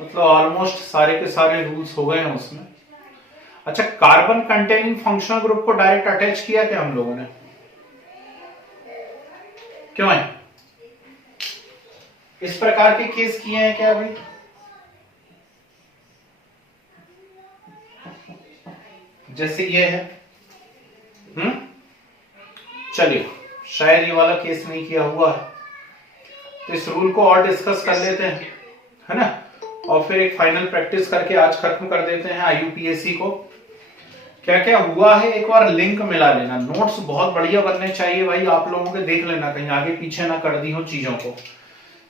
मतलब ऑलमोस्ट सारे के सारे रूल्स हो गए हैं उसमें। अच्छा, कार्बन कंटेनिंग फंक्शनल ग्रुप को डायरेक्ट अटैच किया क्या हम लोगों ने? क्यों है? इस प्रकार के केस किए हैं क्या अभी? जैसे ये है। चलिए, शायद ये वाला केस नहीं किया हुआ है, तो इस रूल को और डिस्कस कर लेते हैं, है ना, और फिर एक फाइनल प्रैक्टिस करके आज खत्म कर देते हैं आईयूपीएससी को। क्या क्या हुआ है एक बार लिंक मिला लेना। नोट्स बहुत बढ़िया बनने चाहिए भाई, आप लोगों के देख लेना कहीं आगे पीछे ना कर दी हो चीजों को।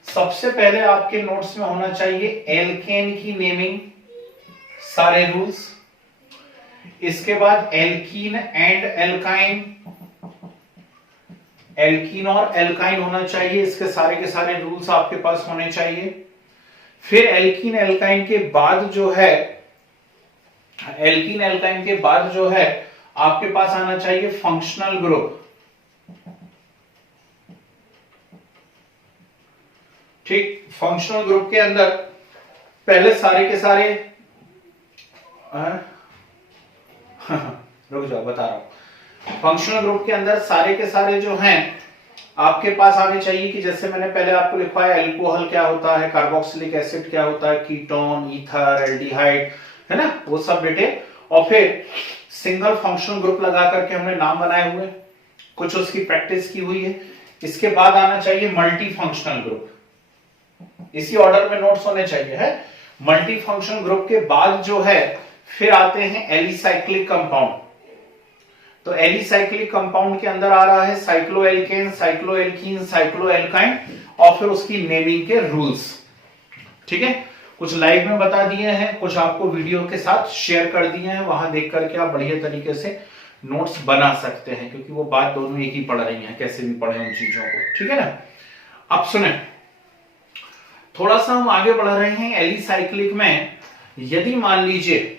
सबसे पहले आपके नोट्स में होना चाहिए एल्केन की नेमिंग, सारे रूल्स। इसके बाद एल्कीन एंड एल्काइन, एल्कीन और एल्काइन होना चाहिए, इसके सारे के सारे रूल्स आपके पास होने चाहिए। फिर एल्कीन एल्काइन के बाद जो है, एल्कीन एल्काइन के बाद जो है आपके पास आना चाहिए फंक्शनल ग्रुप। ठीक, फंक्शनल ग्रुप के अंदर पहले सारे के सारे रुक जाओ बता रहा हूं। फंक्शनल ग्रुप के अंदर सारे के सारे जो हैं आपके पास आने चाहिए कि जैसे मैंने पहले आपको लिखवाया, एल्कोहल क्या होता है, कार्बोक्सिलिक एसिड क्या होता है, कीटोन, ईथर, एल्डिहाइड, है ना, वो सब डिटेल। और फिर सिंगल फंक्शनल ग्रुप लगा करके हमने नाम बनाए हुए, कुछ उसकी प्रैक्टिस की हुई है। इसके बाद आना चाहिए मल्टी फंक्शनल ग्रुप, इसी ऑर्डर में नोट्स होने चाहिए, है। मल्टी फंक्शनल ग्रुप के बाद जो है फिर आते हैं एलिसाइक्लिक कंपाउंड। तो एलिसाइक्लिक कंपाउंड के अंदर आ रहा है साइक्लोएल्केन, साइक्लोएल्कीन, साइक्लोएल्काइन, और फिर उसकी नेमिंग के रूल्स। ठीक है, कुछ लाइव में बता दिए हैं, कुछ आपको वीडियो के साथ शेयर कर दिए हैं, वहां देख करके आप बढ़िया तरीके से नोट्स बना सकते हैं, क्योंकि वो बात दोनों एक ही पढ़ रही हैं, कैसे भी पढ़े उन चीजों को। ठीक है ना। अब सुने, थोड़ा सा हम आगे बढ़ रहे हैं एलिसाइक्लिक में। यदि मान लीजिए,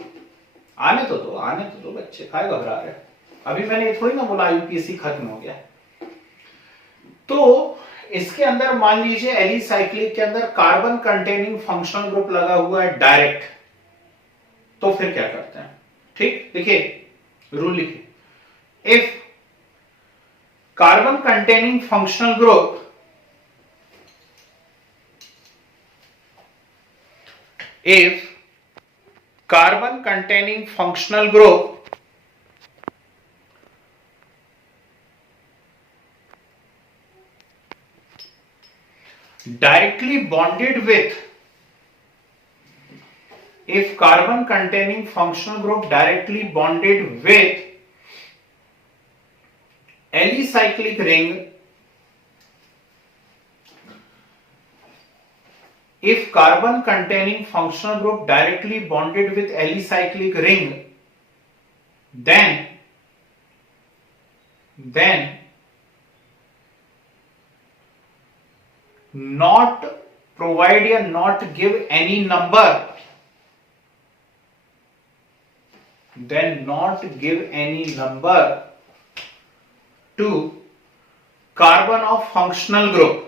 आने तो दो बच्चे, काय घबरा रहे, अभी मैंने थोड़ी ना बोला यूपीएससी खत्म हो गया। तो इसके अंदर मान लीजिए एलिसाइक्लिक के अंदर कार्बन कंटेनिंग फंक्शनल ग्रुप लगा हुआ है डायरेक्ट, तो फिर क्या करते हैं? ठीक, देखिए रूल लिखिए, if carbon containing functional group, if carbon containing functional group directly bonded with, if carbon containing functional group directly bonded with alicyclic ring, if carbon containing functional group directly bonded with alicyclic ring, then not provide या not give any number, then not give any number to carbon of functional group,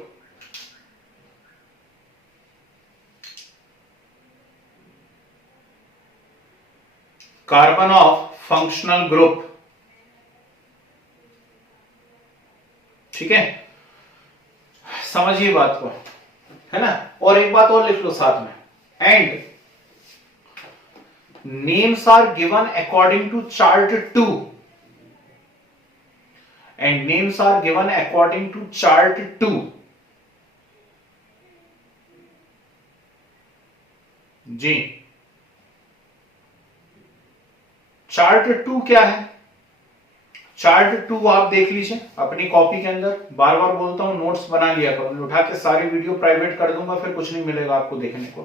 carbon of functional group. ठीक है, समझिए बात को, है ना। और एक बात और लिख लो साथ में, and names are given according to chart 2, and names are given according to chart 2। जी, चार्ट 2 क्या है? चार्ट 2 आप देख लीजिए अपनी कॉपी के अंदर, बार बार बोलता हूं नोट्स बना लिया करो, उठा के सारी वीडियो प्राइवेट कर दूंगा, फिर कुछ नहीं मिलेगा आपको देखने को।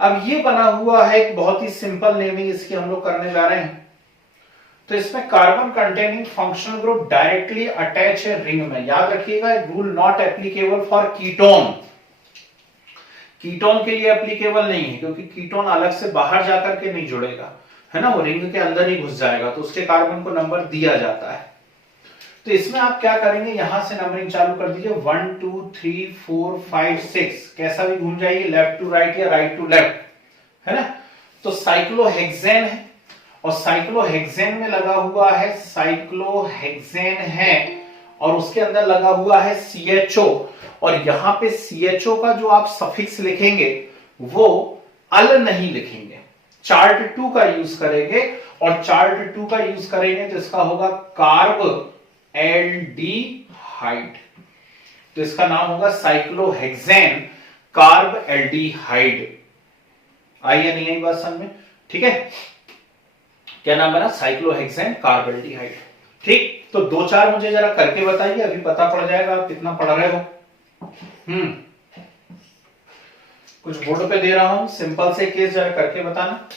अब ये बना हुआ है एक बहुत ही सिंपल नेमिंग, इसकी हम लोग करने जा रहे हैं। तो इसमें carbon containing functional group directly attach है रिंग में। याद रखिएगा, rule not applicable for ketone. Ketone के लिए एप्लीकेबल नहीं है, क्योंकि कीटोन अलग से बाहर जाकर के नहीं जुड़ेगा, है ना, वो रिंग के अंदर ही घुस जाएगा, तो उसके कार्बन को नंबर दिया जाता है। तो इसमें आप क्या करेंगे, यहां से नंबरिंग चालू कर दीजिए 1 2 3 4 5 6, कैसा भी घूम जाइए, लेफ्ट टू राइट या राइट टू लेफ्ट, है ना। तो साइक्लोहेक्सेन है, और साइक्लोहेक्सेन में लगा हुआ है, साइक्लोहेक्सेन है और उसके अंदर लगा हुआ है CHO, और यहां पे CHO का जो आप सफिक्स लिखेंगे वो अल नहीं लिखेंगे, चार्ट 2 का यूज करेंगे, और चार्ट 2 का यूज करेंगे जिसका होगा कार्ब एल्डिहाइड। तो इसका नाम होगा साइक्लोहेक्सेन कार्ब एल्डिहाइड। आई या नहीं आई बात समझ में? ठीक है, क्या नाम बना, साइक्लोहेक्सेन कार्ब एल्डिहाइड। ठीक, तो 2-4 मुझे जरा करके बताइए, अभी पता पड़ जाएगा आप कितना पढ़ रहे हो। कुछ बोर्ड पे दे रहा हूं, सिंपल से केस जरा करके बताना।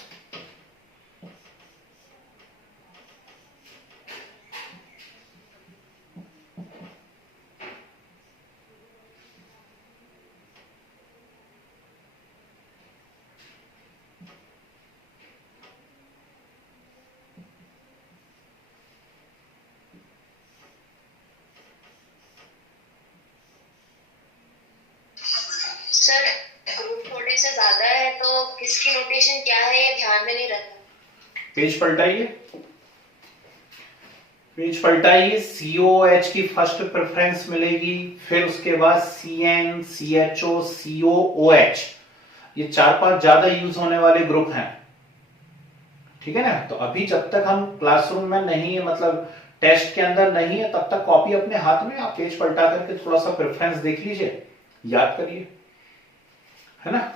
सर ग्रुप थोड़े से ज्यादा है तो किसकी नोटेशन क्या है ये ध्यान में नहीं रहता। पेज पलटाइए, पेज पलटाइए, COH की फर्स्ट प्रेफरेंस मिलेगी, फिर उसके बाद CN, CHO, COOH, ये 4-5 ज्यादा यूज होने वाले ग्रुप हैं। ठीक है ना। तो अभी जब तक हम क्लासरूम में नहीं है, मतलब टेस्ट के अंदर नहीं है, तब तक कॉपी अपने हाथ में, आप पेज पलटा करके थोड़ा सा प्रेफरेंस देख लीजिए, याद करिए, है ना।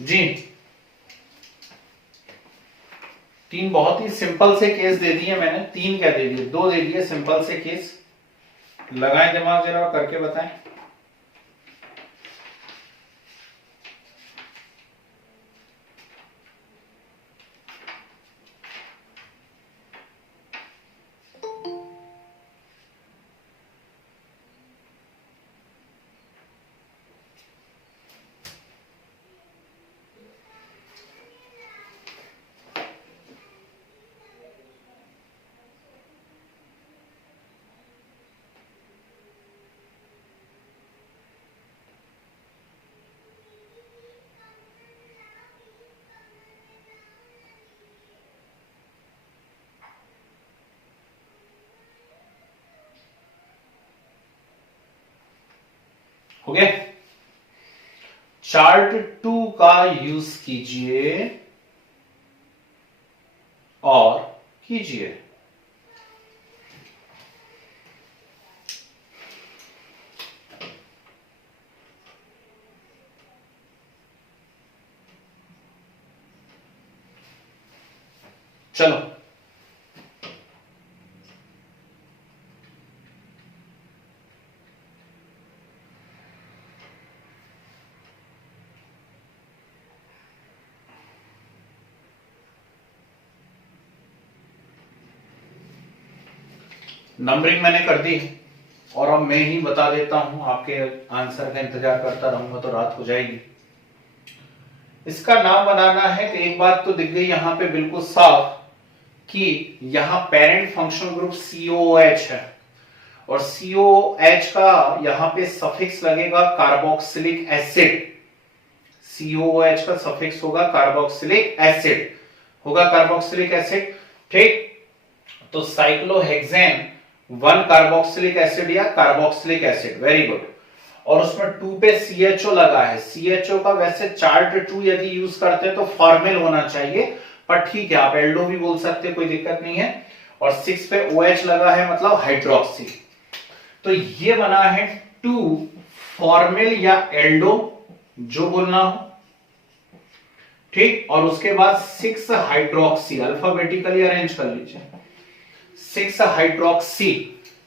जी 3 बहुत ही सिंपल से केस दे दिए मैंने, 3 क्या दे दिए, 2 दे दिए सिंपल से केस। लगाएं दिमाग जरा और करके बताएं। हो गया। चार्ट 2 का यूज कीजिए और कीजिए। चलो नंबरिंग मैंने कर दी और अब मैं ही बता देता हूं, आपके आंसर का इंतजार करता रहूंगा तो रात हो जाएगी। इसका नाम बनाना है। तो एक बात तो दिख गई यहां पे बिल्कुल साफ कि यहां पेरेंट फंक्शनल ग्रुप COOH है, और COH का यहां पे सफिक्स लगेगा कार्बोक्सिलिक एसिड। COOH का सफिक्स होगा कार्बोक्सिलिक एसिड, होगा कार्बोक्सिलिक एसिड। ठीक, तो साइक्लोहेक्सेन 1 कार्बोक्सिलिक एसिड या कार्बोक्सिलिक एसिड, वेरी गुड। और उसमें 2 पे CHO लगा है। CHO का वैसे चार्ट 2 यदि यूज करते हैं तो फॉर्मल होना चाहिए, पर ठीक है आप एल्डो भी बोल सकते हैं, कोई दिक्कत नहीं है। और 6 पे OH लगा है, मतलब हाइड्रोक्सी। तो ये बना है 2 फॉर्मल या एल्डो, जो बोलना हो। ठीक, और उसके बाद 6 हाइड्रोक्सी, अल्फाबेटिकली अरेंज कर लीजिए, 6 हाइड्रोक्सी।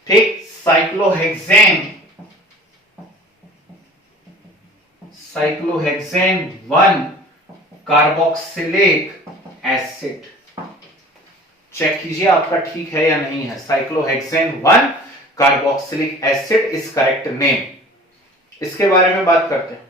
ठीक, साइक्लोहेक्सेन 1 कार्बोक्सिलिक एसिड। चेक कीजिए आपका ठीक है या नहीं है। Cyclohexane 1 carboxylic acid is correct name. इसके बारे में बात करते हैं।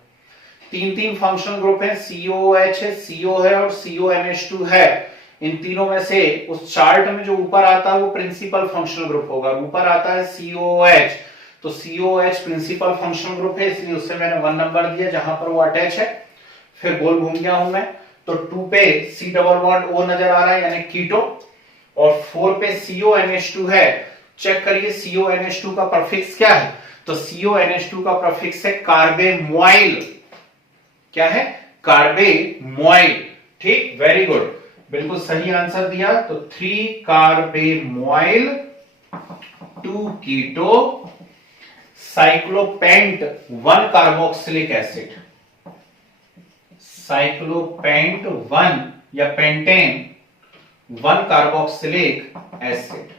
तीन तीन फंक्शनल ग्रुप है, COOH है, CO है और CONH2 है। इन तीनों में से उस चार्ट में जो ऊपर आता है वो प्रिंसिपल फंक्शनल ग्रुप होगा। ऊपर आता है COOH, तो COOH प्रिंसिपल फंक्शनल ग्रुप है, इसलिए उससे मैंने 1 नंबर दिया जहां पर वो अटैच है। फिर गोल घूम गया हूं मैं, तो 2 पे C डबल बॉन्ड O नजर आ रहा है यानी कीटो, और 4 पे CONH2 है। चेक करिए CONH2 का प्रफिक्स क्या है, तो CONH2 का प्रफिक्स है कार्बेमोइल। क्या है? कार्बेमोइल। ठीक, वेरी गुड, बिल्कुल सही आंसर दिया। तो 3 कार्बेमोइल 2 कीटो साइक्लोपेंट 1 कार्बोक्सिलिक एसिड। साइक्लोपेंट 1 या पेंटेन 1 कार्बोक्सिलिक एसिड।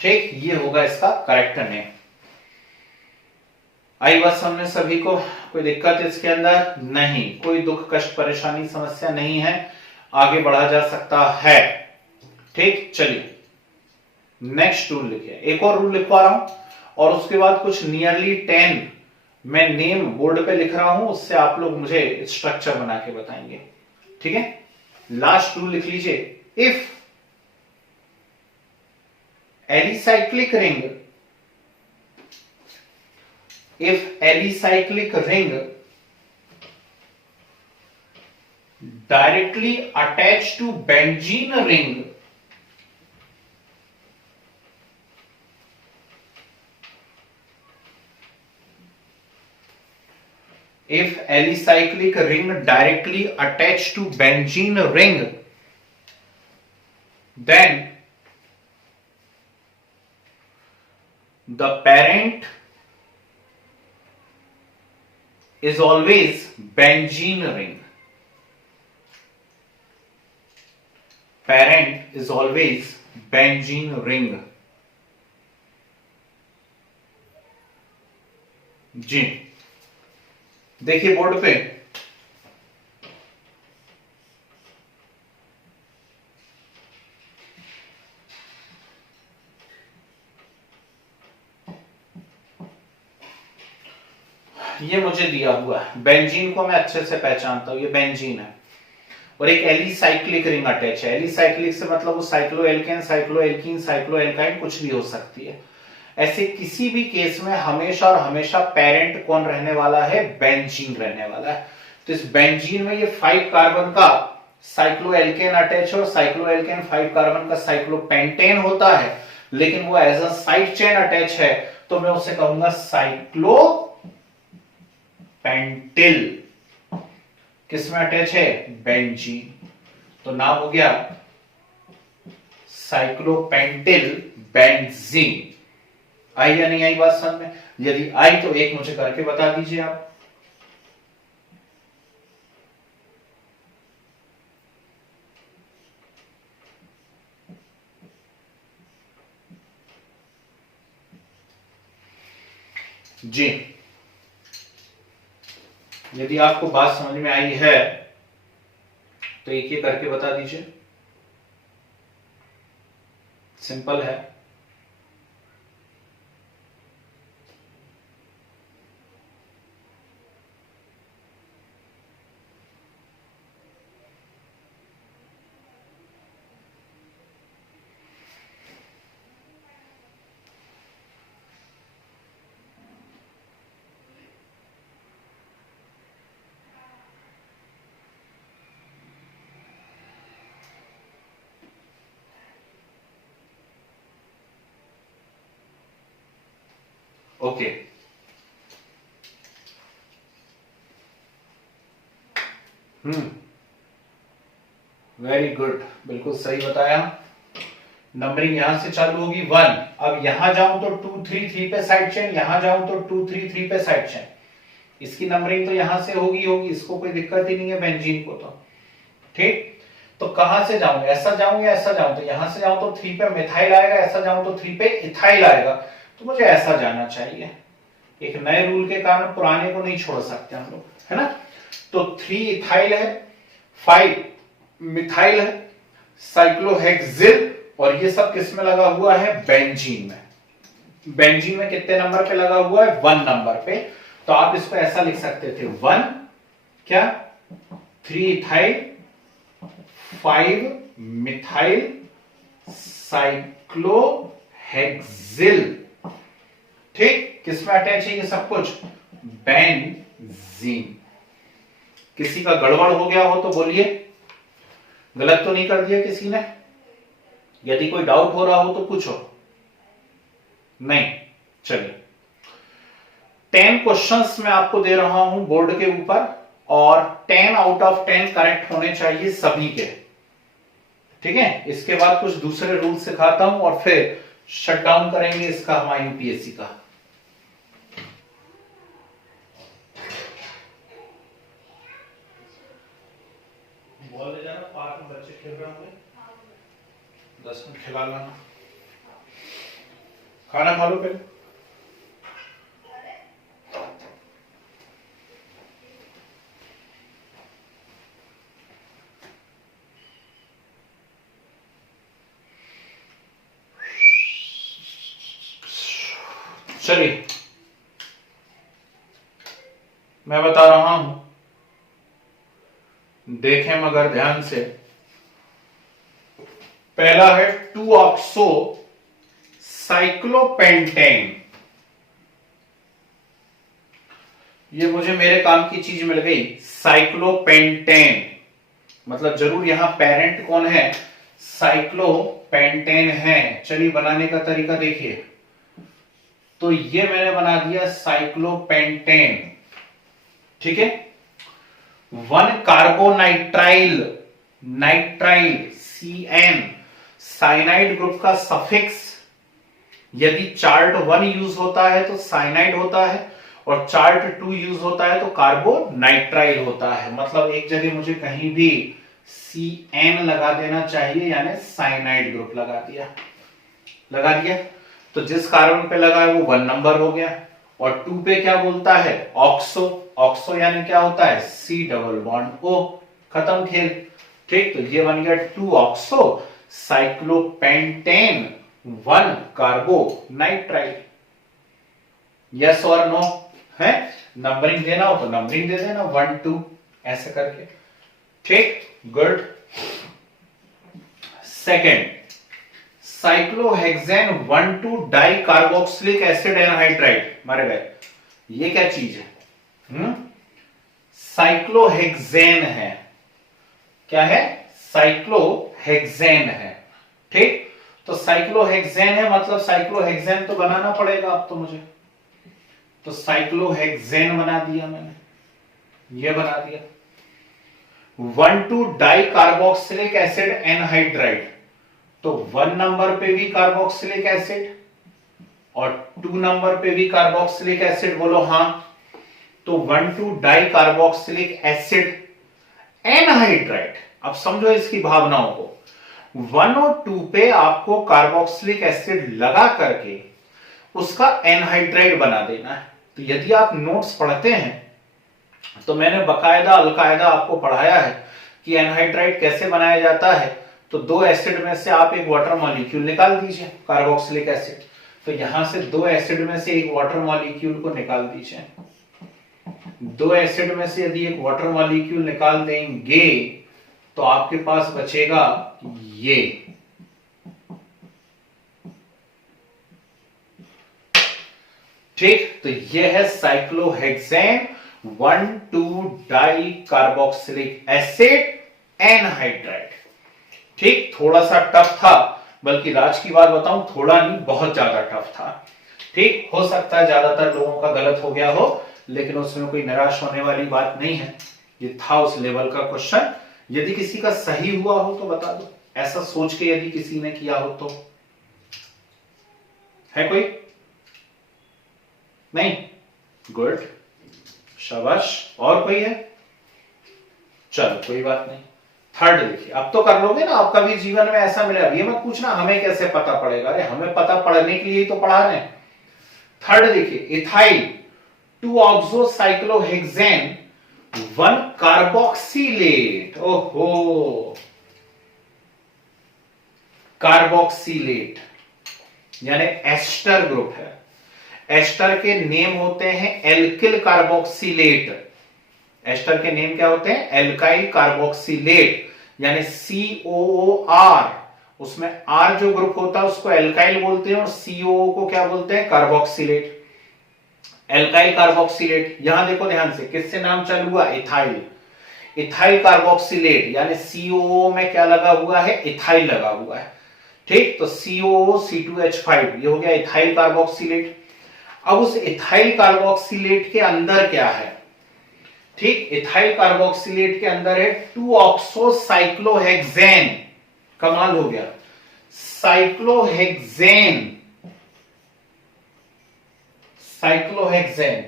ठीक, ये होगा इसका करेक्ट नेम। आई बात समझ सभी को? कोई दिक्कत इसके अंदर नहीं, कोई दुख कष्ट परेशानी समस्या नहीं है, आगे बढ़ा जा सकता है। ठीक, चलिए नेक्स्ट रूल लिखिए। एक और रूल लिखवा रहा हूं और उसके बाद कुछ नियरली 10 मैं नेम बोर्ड पे लिख रहा हूं, उससे आप लोग मुझे स्ट्रक्चर बना के बताएंगे। ठीक है, लास्ट रूल लिख लीजिए। If alicyclic ring, if alicyclic ring directly attached to benzene ring if alicyclic ring directly attached to benzene ring, then the parent is always benzene ring. Parent is always benzene ring. जी, देखिए board पे ये मुझे दिया हुआ है। Benzene को मैं अच्छे से पहचानता हूं, ये बेंजीन है और एक एलिसाइक्लिक रिंग अटैच है। एलिसाइक्लिक से मतलब वो साइक्लोएल्केन, साइक्लोएल्कीन, साइक्लोएल्काइन कुछ भी हो सकती है। ऐसे किसी भी केस में हमेशा और हमेशा पेरेंट कौन रहने वाला है? बेंजीन रहने वाला है। तो इस बेंजीन में ये 5 कार्बन का साइक्लोएल्केन अटैच है और साइक्लोएल्केन 5 कार्बन का साइक्लोपेंटेन होता है, लेकिन वो as a side chain attach है, तो मैं उसे कहूंगा साइक्लो पेंटिल। किसमें अटैच है? बेंजीन। तो नाम हो गया साइक्लोपेंटिल बेंजीन। आई या नहीं आई बात समझ में? यदि आई तो एक मुझे करके बता दीजिए आप। जी, यदि आपको बात समझ में आई है तो एक ये करके बता दीजिए। सिंपल है। ओके, वेरी गुड, बिल्कुल सही बताया। नंबरिंग यहां से चालू होगी 1। अब यहां जाऊं तो 2 3 3 पे साइड चेन, यहां जाऊं तो 2 3 3 पे साइड चेन। इसकी नंबरिंग तो यहां से होगी, इसको कोई दिक्कत ही नहीं है बेंजीन को। तो ठीक, तो कहां से जाऊं? ऐसा जाऊं या ऐसा जाऊं? तो यहां से जाऊं तो 3 पे मिथाइल आएगा, ऐसा जाऊं तो 3 पे इथाइल आएगा, तो मुझे ऐसा जाना चाहिए। एक नए रूल के कारण पुराने को नहीं छोड़ सकते हम लोग, है ना। तो 3 इथाइल है, 5 मिथाइल है, साइक्लोहेक्सिल, और ये सब किस में लगा हुआ है? बेंजीन में। बेंजीन में कितने नंबर पे लगा हुआ है? 1 नंबर पे। तो आप इसको ऐसा लिख सकते थे 1 क्या 3 इथाइल 5 मिथाइल साइक्लोहेक्सिल। ठीक, किसमें अटैच है ये सब कुछ? बेंजीन। किसी का गड़बड़ हो गया हो तो बोलिए, गलत तो नहीं कर दिया किसी ने? यदि कोई डाउट हो रहा हो तो पूछो। नहीं, चलिए 10 क्वेश्चंस मैं आपको दे रहा हूं बोर्ड के ऊपर, और 10 आउट ऑफ 10 करेक्ट होने चाहिए सभी के। ठीक है, इसके बाद कुछ दूसरे रूल सिखाता हूं और फिर शट डाउन करेंगे इसका हमारा यूपीएससी का। बॉल ले जाना, पार्क में बच्चे खेल रहे होंगे, 10 मिनट खिला लाना। खाना खा लो पहले। चलिए मैं बता रहा हूं, देखें मगर ध्यान से। पहला है 2-ऑक्सो साइक्लोपेंटेन। ये मुझे मेरे काम की चीज मिल गई, साइक्लोपेंटेन। मतलब जरूर यहां पेरेंट कौन है? साइक्लोपेंटेन है। चलिए बनाने का तरीका देखिए। तो ये मैंने बना दिया साइक्लोपेंटेन। ठीक है, 1 carbonitrile, nitrile CN, cyanide group का सफिक्स। यदि चार्ट 1 यूज होता है तो साइनाइड होता है, और चार्ट 2 यूज होता है तो कार्बोनाइट्राइल होता है। मतलब एक जगह मुझे कहीं भी CN लगा देना चाहिए, यानी साइनाइड ग्रुप लगा दिया। तो जिस कार्बन पे लगा है वो 1 नंबर हो गया, और 2 पे क्या बोलता है? ऑक्सो। ऑक्सो यानी क्या होता है? C double bond O। खत्म खेल। ठीक, तो ये बन गया 2-ऑक्सो साइक्लोपेंटेन 1 कार्बोनाइट्राइल। यस और नो है? नंबरिंग देना हो तो नंबरिंग दे देना, 1 2 ऐसे करके। ठीक, good. Second, cyclohexane 1,2 di carboxylic acid anhydride. मारे भाई, ये क्या चीज है? साइक्लोहेक्सेन है। क्या है? साइक्लोहेक्सेन है। ठीक, तो साइक्लोहेक्सेन है मतलब साइक्लोहेक्सेन तो बनाना पड़ेगा अब तो मुझे। तो साइक्लोहेक्सेन बना दिया मैंने, ये बना दिया। 1,2 डाई कार्बोक्सिलिक एसिड एनहाइड्राइड। तो 1 नंबर पे भी कार्बोक्सिलिक एसिड और 2 नंबर पे भी कार्बोक्सिलिक एसिड। बोलो हाँ। तो 1,2 डाई कार्बोक्सिलिक एसिड एनहाइड्राइड। अब समझो इसकी भावनाओं को। 1 और 2 पे आपको कार्बोक्सिलिक एसिड लगा करके उसका एनहाइड्राइड बना देना है। तो यदि आप नोट्स पढ़ते हैं तो मैंने बकायदा अलकायदा आपको पढ़ाया है कि एनहाइड्राइड कैसे बनाया जाता है। तो 2 एसिड में से आप एक वाटर मॉलिक्यूल निकाल दीजिए, कार्बोक्सिलिक एसिड। तो यहां से 2 एसिड में से एक वाटर मॉलिक्यूल को निकाल दीजिए। 2 एसिड में से यदि एक वाटर मॉलिक्यूल निकाल देंगे तो आपके पास बचेगा ये। ठीक, तो ये है cyclohexane 1,2 di carboxylic acid anhydride. ठीक, थोड़ा सा टफ था, बल्कि राज की बात बताऊं, थोड़ा नहीं बहुत ज्यादा टफ था। ठीक, हो सकता है ज्यादातर लोगों का गलत हो गया हो, लेकिन उसमें कोई निराश होने वाली बात नहीं है। ये था उस लेवल का क्वेश्चन। यदि किसी का सही हुआ हो तो बता दो, ऐसा सोच के यदि किसी ने किया हो तो। है कोई? नहीं? गुड, शाबाश। और कोई है? चलो कोई बात नहीं। थर्ड देखिए, अब तो कर लोगे ना। आपका भी जीवन में ऐसा मिलेगा, ये मत पूछना हमें कैसे पता पड़ेगा। अरे हमें पता पड़ने के लिए तो पढ़ा रहे हैं। थर्ड देखिए, इथाइल 2-ऑक्सो साइक्लोहेक्सेन 1 कार्बोक्सिलेट। ओहो, कार्बोक्सिलेट यानी एस्टर ग्रुप है। एस्टर के नेम होते हैं एल्किल कार्बोक्सिलेट। एस्टर के नेम क्या होते हैं? एल्काइल कार्बोक्सिलेट यानी COOR। उसमें R जो ग्रुप होता है उसको एल्काइल बोलते हैं और COO को क्या बोलते हैं? कार्बोक्सिलेट। एल्काइल कार्बोक्सिलेट, यहां देखो ध्यान से, किससे नाम चालू हुआ? इथाइल। इथाइल कार्बोक्सिलेट यानी COO में क्या लगा हुआ है? इथाइल लगा हुआ है। ठीक, तो COO C2H5 ये हो गया इथाइल कार्बोक्सिलेट। अब उस इथाइल कार्बोक्सिलेट के अंदर क्या है? ठीक, इथाइल कार्बोक्सिलेट के अंदर है 2-ऑक्सोसाइक्लोहेक्सेन। कमाल हो गया, साइक्लोहेक्सेन। साइक्लोहेक्सेन,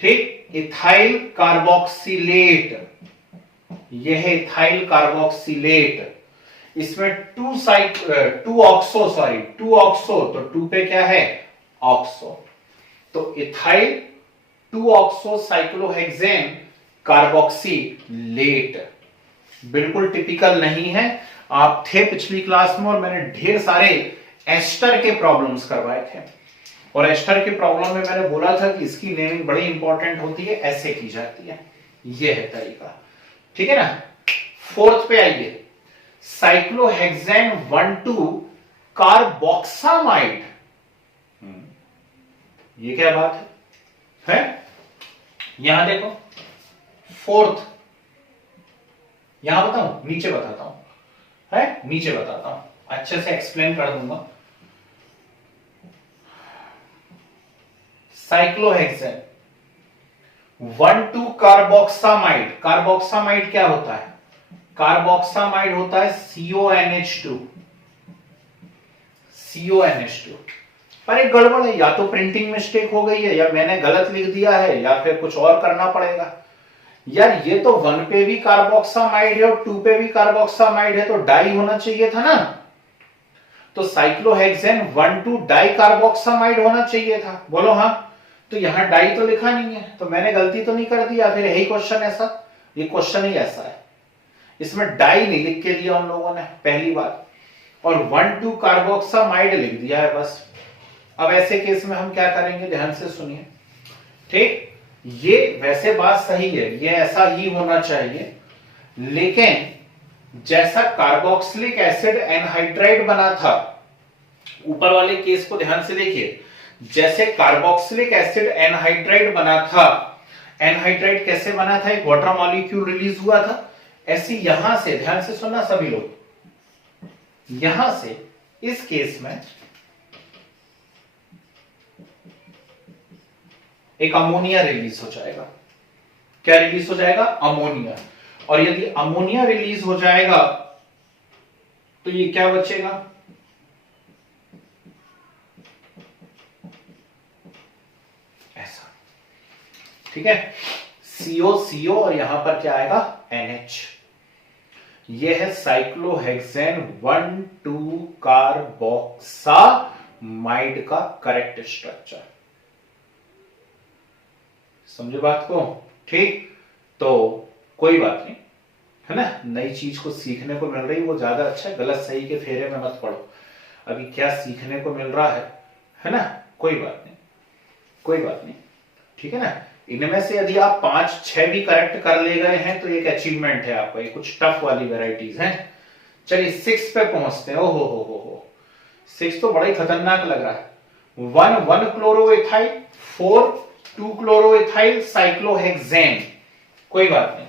ठीक, इथाइल कार्बोक्सिलेट, यह है इथाइल कार्बोक्सिलेट। इसमें टू ऑक्सो, तो 2 पे क्या है? ऑक्सो। तो इथाइल 2-ऑक्सोसाइक्लोहेक्सेन कार्बोक्सिलेट। बिल्कुल टिपिकल नहीं है। आप थे पिछली क्लास में और मैंने ढेर सारे एस्टर के प्रॉब्लम्स करवाए थे, और एस्टर के प्रॉब्लम में मैंने बोला था कि इसकी नेमिंग बड़ी इंपॉर्टेंट होती है, ऐसे की जाती है। यह है तरीका, ठीक है ना। फोर्थ पे आइए, साइक्लोहेक्सेन 1,2 कार्बोक्सामाइड। ये क्या बात है? यहां देखो, फोर्थ, यहां बताऊं नीचे बताता हूं, है नीचे बताता हूं, अच्छे से एक्सप्लेन कर दूंगा। Cyclohexane 1,2 carboxamide. कार्बोक्सामाइड क्या होता है? कार्बोक्सामाइड होता है CONH2। CONH2 पर एक गड़बड़ है, या तो प्रिंटिंग मिस्टेक हो गई है, या मैंने गलत लिख दिया है, या फिर कुछ और करना पड़ेगा। यार ये तो 1 पे भी कार्बोक्सामाइड है और 2 पे भी कार्बोक्सामाइड है, तो डाई होना चाहिए था ना। तो साइक्लोहेक्सेन 1,2 डाई कार्बोक्सामाइड होना चाहिए था। बोलो हाँ। तो यहां डाई तो लिखा नहीं है, तो मैंने गलती तो नहीं कर दी, या फिर यही क्वेश्चन ऐसा? ये क्वेश्चन ही ऐसा है, इसमें डाई नहीं लिख के दिया उन लोगों ने, पहली बात, और 1,2 कार्बोक्सामाइड लिख दिया है बस। अब ऐसे केस में हम क्या करेंगे? ध्यान से सुनिए, ठीक। ये वैसे बात सही है, ये ऐसा ही होना चाहिए, लेकिन जैसा कार्बोक्सिलिक एसिड एनहाइड्राइड बना था, ऊपर वाले केस को ध्यान से देखिए, जैसे कार्बोक्सिलिक एसिड एनहाइड्राइड बना था, एनहाइड्राइड कैसे बना था? एक वाटर मॉलिक्यूल रिलीज हुआ था, ऐसी यहां से, ध्यान से सुनना सभी लोग, यहां से इस केस में एक अमोनिया रिलीज हो जाएगा। क्या रिलीज हो जाएगा? अमोनिया। और यदि अमोनिया रिलीज हो जाएगा तो ये क्या बचेगा? ऐसा, ठीक है, CO और यहां पर क्या आएगा? NH। यह है साइक्लोहेक्सेन 1,2 कार्बोक्सामाइड का करेक्ट स्ट्रक्चर। समझे बात को? ठीक, तो कोई बात नहीं, है ना, नई चीज को सीखने को मिल रही, वो ज्यादा अच्छा है। गलत सही के फेरे में मत पड़ो, अभी क्या सीखने को मिल रहा है ना, कोई बात नहीं, कोई बात नहीं, ठीक है ना। इनमें से यदि आप 5-6 भी करेक्ट कर ले गए हैं तो एक अचीवमेंट है आपका, ये कुछ टफ वाली वेराइटीज हैं। चलिए 6 पे पहुंचते हैं। हो 6 तो बड़ा ही खतरनाक लग रहा है। 1 क्लोरोइथाइल, 4 2 क्लोरोइथाइल साइक्लोहेक्सेन। कोई बात नहीं,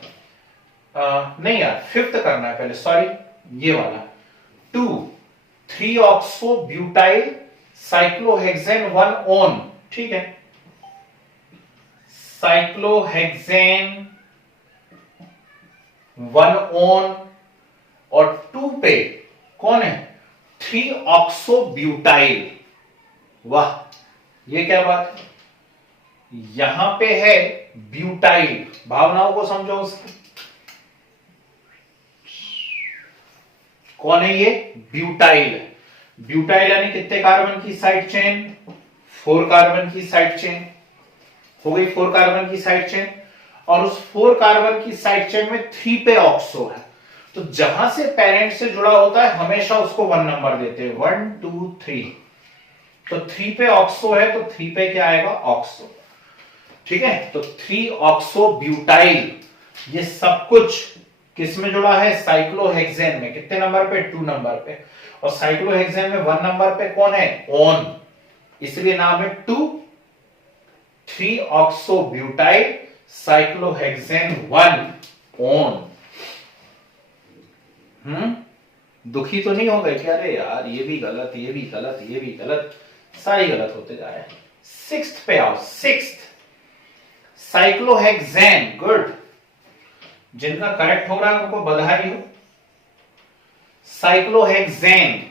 नहीं यार 5th करना है पहले, सॉरी, ये वाला 2 3 ऑक्सो ब्यूटाइल साइक्लोहेक्सेन 1 ऑन, ठीक है, साइक्लोहेक्सेन 1 ऑन, और 2 पे कौन है? 3 ऑक्सो ब्यूटाइल। वाह, ये क्या बात है, यहां पे है ब्यूटाइल। भावनाओं को समझो उसकी, कौन है ये? ब्यूटाइल। ब्यूटाइल यानी कितने कार्बन की साइड चेन? 4 कार्बन की साइड चेन हो गई, 4 कार्बन की साइड चेन, और उस 4 कार्बन की साइड चेन में 3 पे ऑक्सो है, तो जहां से पेरेंट से जुड़ा होता है हमेशा उसको 1 नंबर देते हैं, 1 2 3। तो 3 पे ऑक्सो है तो 3 पे क्या आएगा, ऑक्सो। ठीक है, तो 3 ऑक्सो ब्यूटाइल, ये सब कुछ किस में जुड़ा है, साइक्लोहेक्सेन में। कितने नंबर पे, 2 नंबर पे। और साइक्लोहेक्सेन में 1 नंबर पे कौन है, ओन, इसलिए नाम है 2 3 ऑक्सो ब्यूटाइल साइक्लोहेक्सेन 1 ओन। दुखी तो नहीं हो गए क्या, अरे यार ये भी गलत, ये भी गलत, ये भी गलत, सारी गलत होते जा रहे हैं। 6th पे आओ, 6th साइक्लोहेक्सेन, गुड। जिनका करेक्ट हो रहा है उनको बधाई हो। साइक्लोहेक्सेन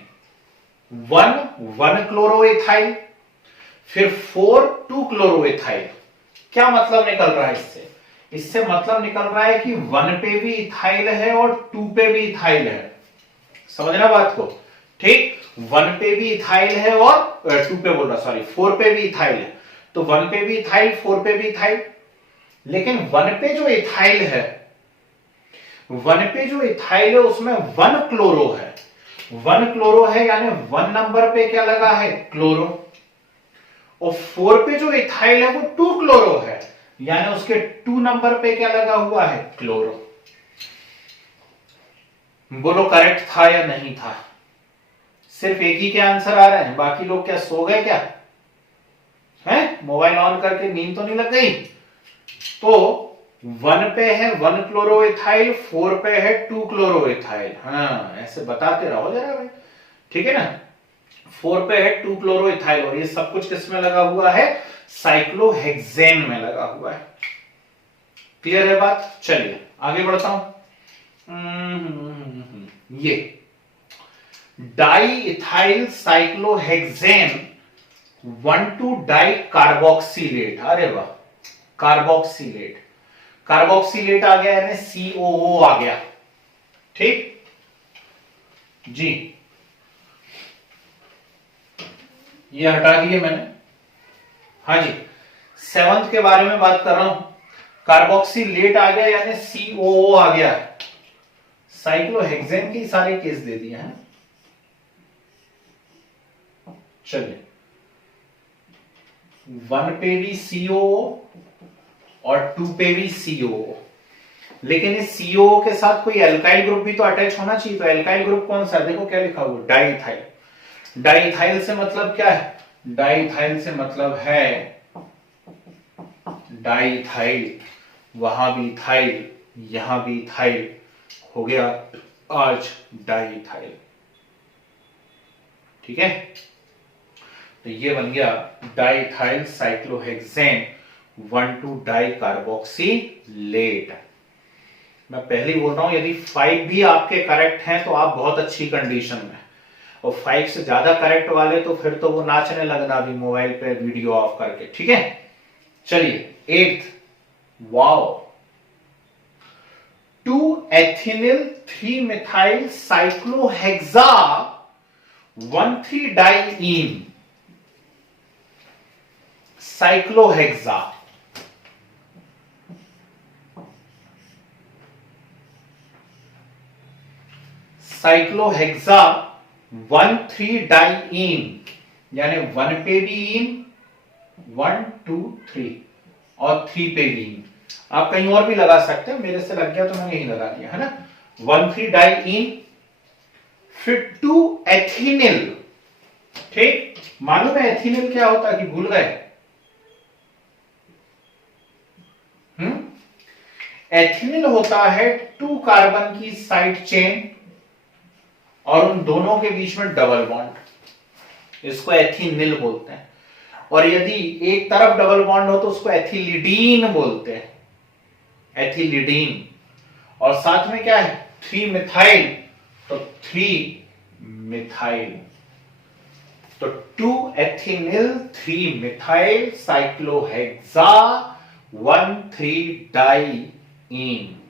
1 क्लोरोएथाइल, फिर 4 2 क्लोरोएथाइल। क्या मतलब निकल रहा है इससे, इससे मतलब निकल रहा है कि 1 पे भी इथाइल है और 2 पे भी इथाइल है। समझना बात को, ठीक। 1 पे भी इथाइल है और 2 पे बोल रहा, सॉरी 4 पे भी इथाइल है। तो 1 पे भी इथाइल, 4 पे भी इथाइल। लेकिन 1 पे जो इथाइल है, 1 पे जो इथाइल है उसमें 1 क्लोरो है। 1 क्लोरो है यानी 1 नंबर पे क्या लगा है, क्लोरो। और 4 पे जो इथाइल है वो 2 क्लोरो है, यानी उसके 2 नंबर पे क्या लगा हुआ है, क्लोरो। बोलो करेक्ट था या नहीं था। सिर्फ एक ही के आंसर आ रहे हैं, बाकी लोग क्या सो गए क्या, हैं? मोबाइल ऑन करके नींद तो नहीं लग गई। तो 1 पे है 1 क्लोरोइथाइल, 4 पे है 2 क्लोरोइथाइल। हाँ, ऐसे बताते रहो जरा भाई, ठीक है ना। 4 पे है 2 क्लोरोइथाइल और ये सब कुछ किसमें लगा हुआ है, साइक्लोहेक्सेन में लगा हुआ है। क्लियर है बात, चलिए आगे बढ़ता हूं। ये diethyl cyclohexane 1,2 dicarboxylate. अरे वाह, कार्बोक्सिलेट, कार्बोक्सिलेट आ गया यानी COO आ गया, ठीक जी। ये हटा दिए मैंने, हाँ जी। 7th के बारे में बात कर रहा हूं, कार्बोक्सिलेट आ गया यानी COO आ गया। साइक्लोहेक्सेन के सारे केस दे दिए हैं। चलिए, 1 पे भी COO और 2 पे भी COO, लेकिन इस COO के साथ कोई एल्काइल ग्रुप भी तो अटैच होना चाहिए। तो एल्काइल ग्रुप कौन सा, देखो क्या लिखा हुआ, डाइइथाइल। डाइइथाइल से मतलब क्या है, डाइइथाइल से मतलब है डाइइथाइल, वहां भी इथाइल, यहां भी इथाइल, हो गया आज डाइइथाइल। ठीक है, तो ये बन गया डाइइथाइल साइक्लोहेक्सेन 1,2 डाई कार्बोक्सिलेट। मैं पहले ही बोल रहा हूं, यदि 5 भी आपके करेक्ट हैं तो आप बहुत अच्छी कंडीशन में, और 5 से ज्यादा करेक्ट वाले तो फिर तो वो नाचने लगना अभी मोबाइल पे वीडियो ऑफ करके। ठीक है, चलिए 8th, wow, 2 ethynyl 3 methyl cyclohexa 1,3 diene. Cyclohexa, cyclohexa 1,3 diene, यानी 1 पे भी इन, 1 2 3 और 3 पे भी इन। आप कहीं और भी लगा सकते हैं, मेरे से लग गया तो मैंने यही लगा दिया, है ना। 1,3 डाइईन, फिर 2 एथिनिल। ठीक, मालूम है एथिनिल क्या होता है कि भूल गए? एथिनिल होता है 2 कार्बन की साइड चेन और उन दोनों के बीच में डबल बॉन्ड, इसको एथिनिल बोलते हैं। और यदि एक तरफ डबल बॉन्ड हो तो उसको एथिलिडीन बोलते हैं, एथिलिडीन। और साथ में क्या है, 3 मिथाइल, तो 3 मिथाइल। तो 2 एथिनिल 3 मिथाइल साइक्लोहेक्सा 1,3 डाइईन।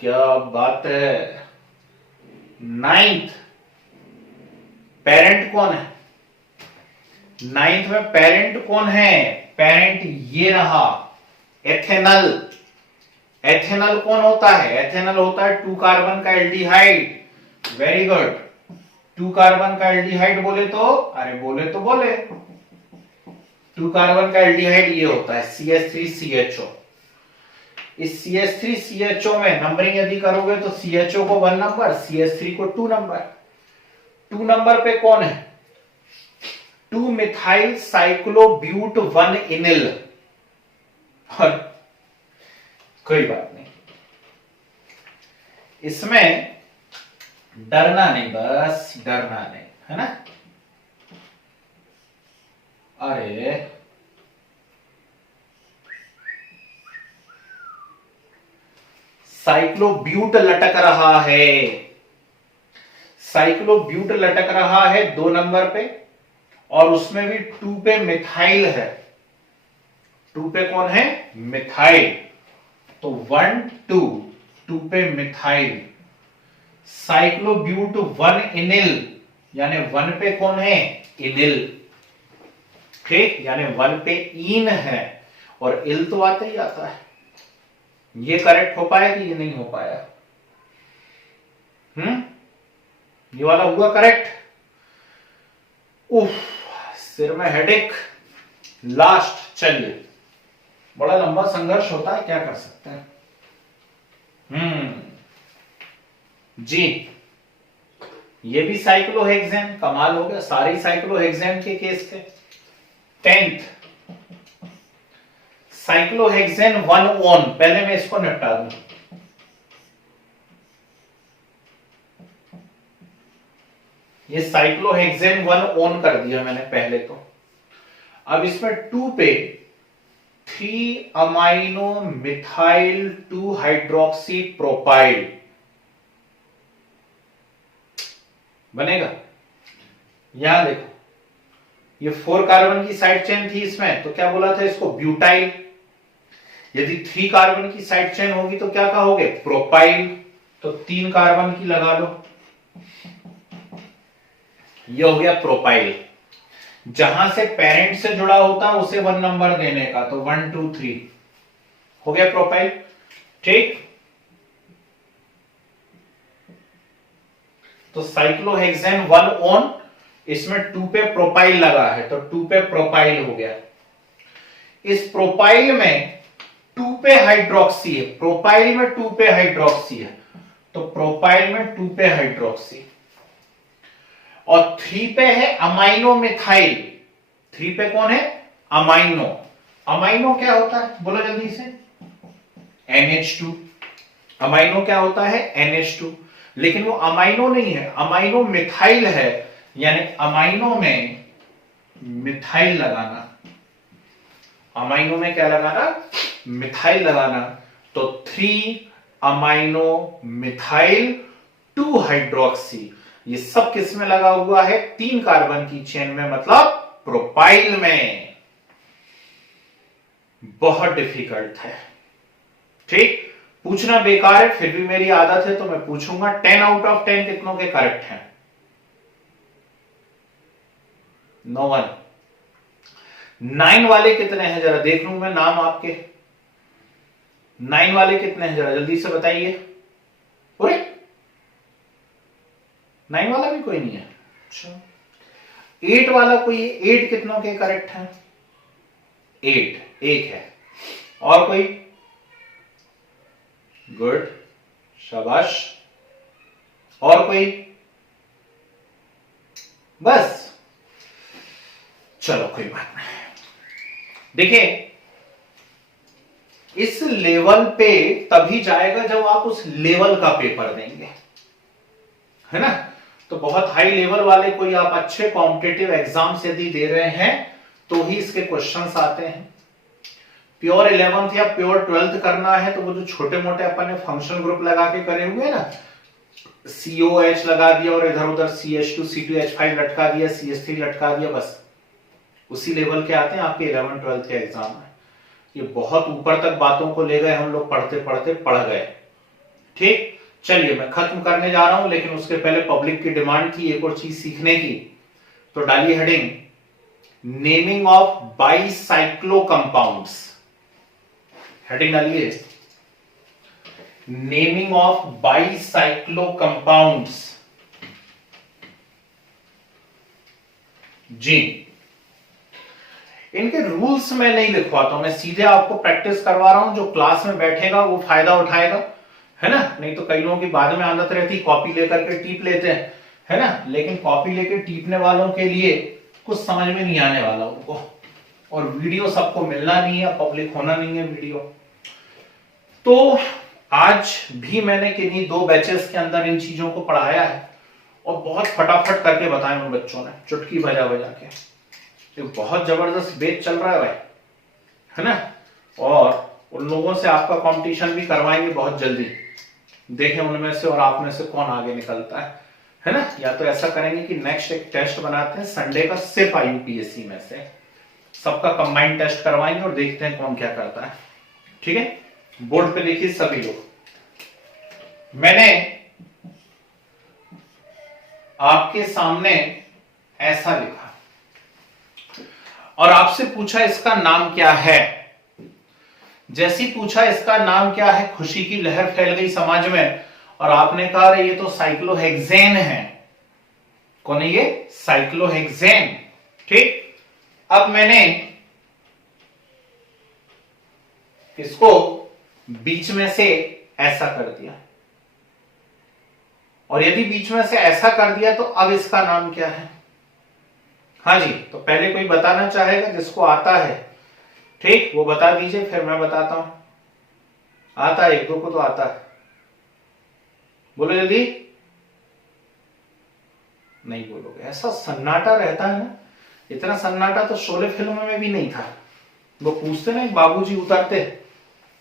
क्या बात है। 9th, पेरेंट कौन है? 9th में पेरेंट कौन है? पेरेंट ये रहा, एथेनल। एथेनॉल कौन होता है? एथेनॉल होता है 2 कार्बन का एल्डिहाइड। Very good. 2 कार्बन का एल्डिहाइड बोले तो, अरे बोले 2 कार्बन का एल्डिहाइड ये होता है CH3CHO। इस CH3CHO में नंबरिंग यदि करोगे तो CHO को 1 नंबर, CH3 को 2 नंबर। 2 नंबर पे कौन है? 2 मिथाइल साइक्लोब्यूट 1 इनिल। और कोई बात नहीं, इसमें डरना नहीं, बस डरना नहीं, है ना? अरे साइक्लोब्यूट लटक रहा है, साइक्लोब्यूट लटक रहा है 2 नंबर पे, और उसमें भी 2 पे मिथाइल है। 2 पे कौन है? मिथाइल। तो 1 2, 2 पे मिथाइल। साइक्लोब्यूट 1 इनिल, यानी 1 पे कौन है? इनिल। ठीक, यानी 1 पे इन है, और इल तो आता ही आता है। ये करेक्ट हो पाया कि ये नहीं हो पाया? ये वाला हुआ करेक्ट? उफ, सिर में हेडेक। लास्ट, चलिए, बड़ा लंबा संघर्ष होता है, क्या कर सकते हैं। जी, ये भी साइक्लोहेक्सेन। कमाल हो गया, सारे साइक्लोहेक्सेन के केस थे। 10th cyclohexane 1 own. पहले मैं इसको निपटा दूं। ये साइक्लोहेक्सेन 1 ओन कर दिया मैंने पहले तो। अब इसमें 2 पे 3 अमाइनो मिथाइल 2 हाइड्रोक्सी प्रोपाइल बनेगा। यहां देखो, ये 4 कार्बन की साइड चेन थी इसमें, तो क्या बोला था इसको? ब्यूटाइल। यदि 3 कार्बन की साइड चेन होगी तो क्या कहोगे? प्रोपाइल। तो 3 कार्बन की लगा लो, ये हो गया प्रोपाइल। जहां से पेरेंट से जुड़ा होता है उसे 1 नंबर देने का, तो 1 2 3 हो गया प्रोपाइल। ठीक, तो साइक्लोहेक्सेन 1 ओन, इसमें 2 पे प्रोपाइल लगा है, तो 2 पे प्रोपाइल हो गया। इस प्रोपाइल में 2 पे हाइड्रोक्सी है, प्रोपाइल में 2 पे हाइड्रोक्सी है, तो प्रोपाइल में 2 पे हाइड्रोक्सी, और 3 पे है अमाइनो मिथाइल। 3 पे कौन है? अमाइनो। अमाइनो क्या होता है बोलो जल्दी से? NH2। अमाइनो क्या होता है? NH2। लेकिन वो अमाइनो नहीं है, अमाइनो मिथाइल है, यानी अमाइनो में मिथाइल लगाना। अमाइनो में क्या लगाना? मिथाइल लगाना। तो 3 अमाइनो मिथाइल 2 हाइड्रोक्सी, ये सब किस में लगा हुआ है? 3 कार्बन की चेन में, मतलब प्रोपाइल में। बहुत डिफिकल्ट है। ठीक, पूछना बेकार है, फिर भी मेरी आदत है तो मैं पूछूंगा। 10 आउट ऑफ 10 कितनों के करेक्ट हैं? No one. 9 वाले कितने हैं जरा देख लूं मैं नाम आपके। 9 वाले कितने हैं जरा जल्दी से बताइए। अरे 9 वाला भी कोई नहीं है। अच्छा, 8 वाला कोई? 8 कितनों के करेक्ट हैं? 8 एक है। और कोई? गुड, शाबाश। और कोई? बस, चलो कोई बात नहीं। देखिए, इस लेवल पे तभी जाएगा जब आप उस लेवल का पेपर देंगे, है ना? तो बहुत हाई लेवल वाले कोई आप अच्छे कॉम्पिटिटिव एग्जाम्स यदि दे रहे हैं तो ही इसके क्वेश्चंस आते हैं। प्योर 11th या प्योर 12th करना है तो वो जो छोटे मोटे अपन ने फंक्शन ग्रुप लगा के करे हुए ना, COH लगा दिया और इधर उधर CH2 C2H5 लटका दिया, CH3 लटका दिया, बस उसी लेवल के आते हैं आपके 11th 12th के एग्जाम में। ये बहुत ऊपर तक बातों को ले गए हम लोग, पढ़ते पढ़ते पढ़ गए। ठीक, चलिए मैं खत्म करने जा रहा हूं, लेकिन उसके पहले पब्लिक की डिमांड थी एक और चीज सीखने की, तो डालिए heading naming of bicyclo compounds. Heading डालिए नेमिंग ऑफ बाईसाइक्लो कंपाउंड्स। जी, इनके रूल्स में नहीं लिखवाता हूं, मैं सीधे आपको प्रैक्टिस करवा रहा हूं। जो क्लास में बैठेगा वो फायदा उठाएगा, है ना। नहीं तो कई लोगों की बाद में आदत रहती कॉपी लेकर के टीप लेते हैं, है ना। लेकिन कॉपी लेकर टीपने वालों के लिए कुछ समझ में नहीं आने वाला उनको, और वीडियो सबको मिलना नहीं है, पब्लिक होना नहीं है वीडियो। तो आज भी मैंने किन्हीं 2 बैचेस के अंदर इन चीजों को पढ़ाया है, और बहुत फटाफट करके बताया उन बच्चों ने, चुटकी बजा बजा के। एक बहुत जबरदस्त बैच चल रहा है भाई, है ना। और उन लोगों से आपका कंपटीशन भी करवाएंगे बहुत जल्दी, देखें उनमें से और आप में से कौन आगे निकलता है ना। या तो ऐसा करेंगे कि नेक्स्ट एक टेस्ट बनाते हैं संडे का, सिर्फ IUPAC में से सबका कंबाइंड टेस्ट करवाएंगे और देखते हैं कौन क्या करता है। ठीक है, बोर्ड पे लिखिए सभी लोग। मैंने आपके सामने ऐसा लिखा और आपसे पूछा इसका नाम क्या है। जैसे ही पूछा इसका नाम क्या है, खुशी की लहर फैल गई समाज में, और आपने कहा ये तो साइक्लोहेक्सेन है। कौन है ये? साइक्लोहेक्सेन। ठीक, अब मैंने इसको बीच में से ऐसा कर दिया, और यदि बीच में से ऐसा कर दिया तो अब इसका नाम क्या है? हाँ जी, तो पहले कोई बताना चाहेगा जिसको आता है? ठीक, वो बता दीजिए, फिर मैं बताता हूं। आता है, 1-2 को तो आता है, बोलो जल्दी। नहीं बोलोगे, ऐसा सन्नाटा रहता है ना। इतना सन्नाटा तो शोले फिल्म में भी नहीं था। वो पूछते ना, बाबूजी उतरते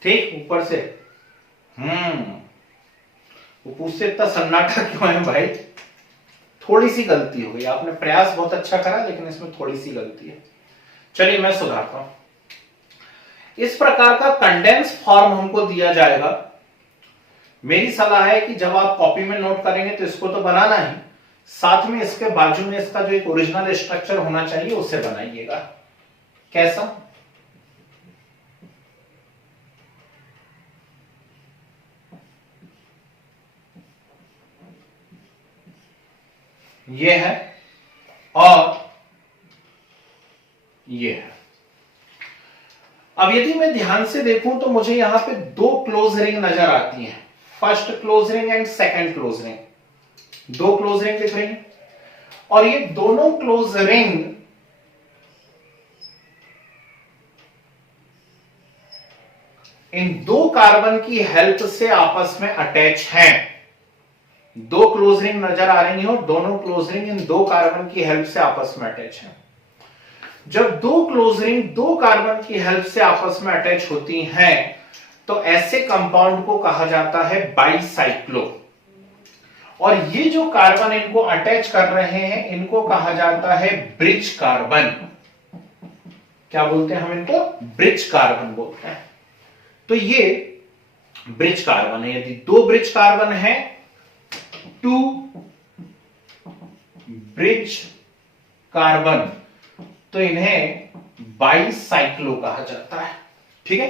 ठीक ऊपर से, वो पूछते इतना सन्नाटा क्यों है भाई? थोड़ी सी गलती हो गई, आपने प्रयास बहुत अच्छा करा, लेकिन इसमें थोड़ी सी गलती है। चलिए मैं सुधारता हूं। इस प्रकार का कंडेंस फॉर्म हमको दिया जाएगा। मेरी सलाह है कि जब आप कॉपी में नोट करेंगे तो इसको तो बनाना ही, साथ में इसके बाजू में इसका जो एक ओरिजिनल स्ट्रक्चर होना चाहिए उसे बनाइएगा। कैसा? ये है और ये है। अब यदि मैं ध्यान से देखूं तो मुझे यहां पे 2 क्लोज रिंग नजर आती हैं, first close ring and second close ring. 2 close ring दिख रही हैं, और ये दोनों क्लोज रिंग इन 2 कार्बन की हेल्प से आपस में अटैच हैं। 2 क्लोज रिंग नजर आ रही हैं और दोनों क्लोज रिंग इन 2 कार्बन की हेल्प से आपस में अटैच हैं। जब 2 क्लोज रिंग 2 कार्बन की हेल्प से आपस में अटैच होती हैं तो ऐसे कंपाउंड को कहा जाता है बाईसाइक्लो। और ये जो कार्बन इनको अटैच कर रहे हैं इनको कहा जाता है ब्रिज कार्बन। क्या बोलते हैं हम इनको? ब्रिज कार्बन बोलते हैं। तो ये ब्रिज कार्बन है। यदि 2 ब्रिज कार्बन है, 2 ब्रिज कार्बन, तो इन्हें बाईसाइक्लो कहा जाता है। ठीक है,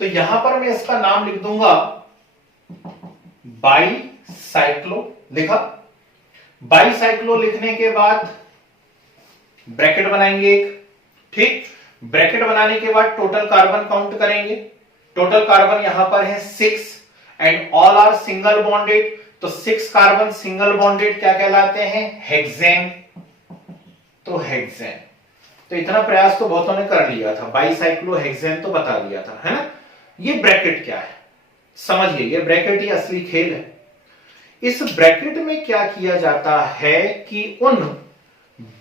तो यहां पर मैं इसका नाम लिख दूंगा बाईसाइक्लो। लिखा। बाईसाइक्लो लिखने के बाद ब्रैकेट बनाएंगे एक। ठीक, ब्रैकेट बनाने के बाद टोटल कार्बन काउंट करेंगे। टोटल कार्बन यहां पर है 6 and all are single bonded. तो 6 कार्बन सिंगल बॉन्डेड क्या कहलाते हैं? हेक्सेन। तो हेक्सेन। तो इतना प्रयास तो बहुतों ने कर लिया था, बाईसाइक्लो हेक्सेन तो बता दिया था, है ना। ये ब्रैकेट क्या है समझिए, ये ब्रैकेट ही असली खेल है। इस ब्रैकेट में क्या किया जाता है कि उन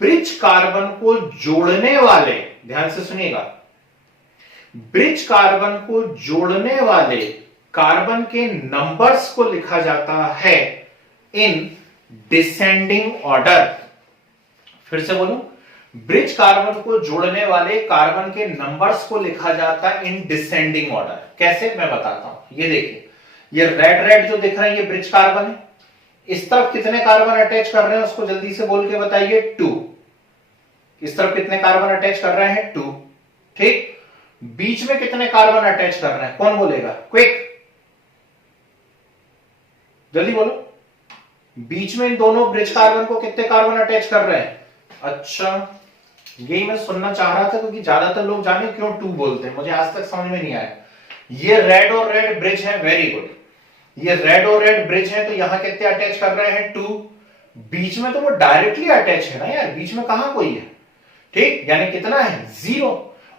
ब्रिज कार्बन को जोड़ने वाले, ध्यान से सुनिएगा, ब्रिज कार्बन को जोड़ने वाले कार्बन के नंबर्स को लिखा जाता है इन डिसेंडिंग ऑर्डर। फिर से बोलूं, ब्रिज कार्बन को जोड़ने वाले कार्बन के नंबर्स को लिखा जाता है इन डिसेंडिंग ऑर्डर। कैसे? मैं बताता हूं। ये देखिए, ये रेड रेड जो दिख रहा है ये ब्रिज कार्बन है। इस तरफ कितने कार्बन अटैच कर रहे हैं उसको जल्दी से बोल के बताइए। 2। इस तरफ कितने कार्बन अटैच कर रहे हैं? 2। ठीक, बीच में कितने कार्बन अटैच कर रहे हैं? कौन बोलेगा? क्विक। जल्दी बोलो, बीच में इन दोनों ब्रिज कार्बन को कितने कार्बन अटैच कर रहे हैं? अच्छा, यही मैं सुनना चाह रहा था, क्योंकि ज्यादातर लोग जाने क्यों 2 बोलते हैं, मुझे आज तक समझ में नहीं आया। ये रेड और रेड ब्रिज है, वेरी गुड, ये रेड और रेड ब्रिज है, तो यहां कितने अटैच कर रहे हैं? 2। बीच में तो वो डायरेक्टली अटैच है ना यार, बीच में कहां कोई है, ठीक, यानी कितना है? 0।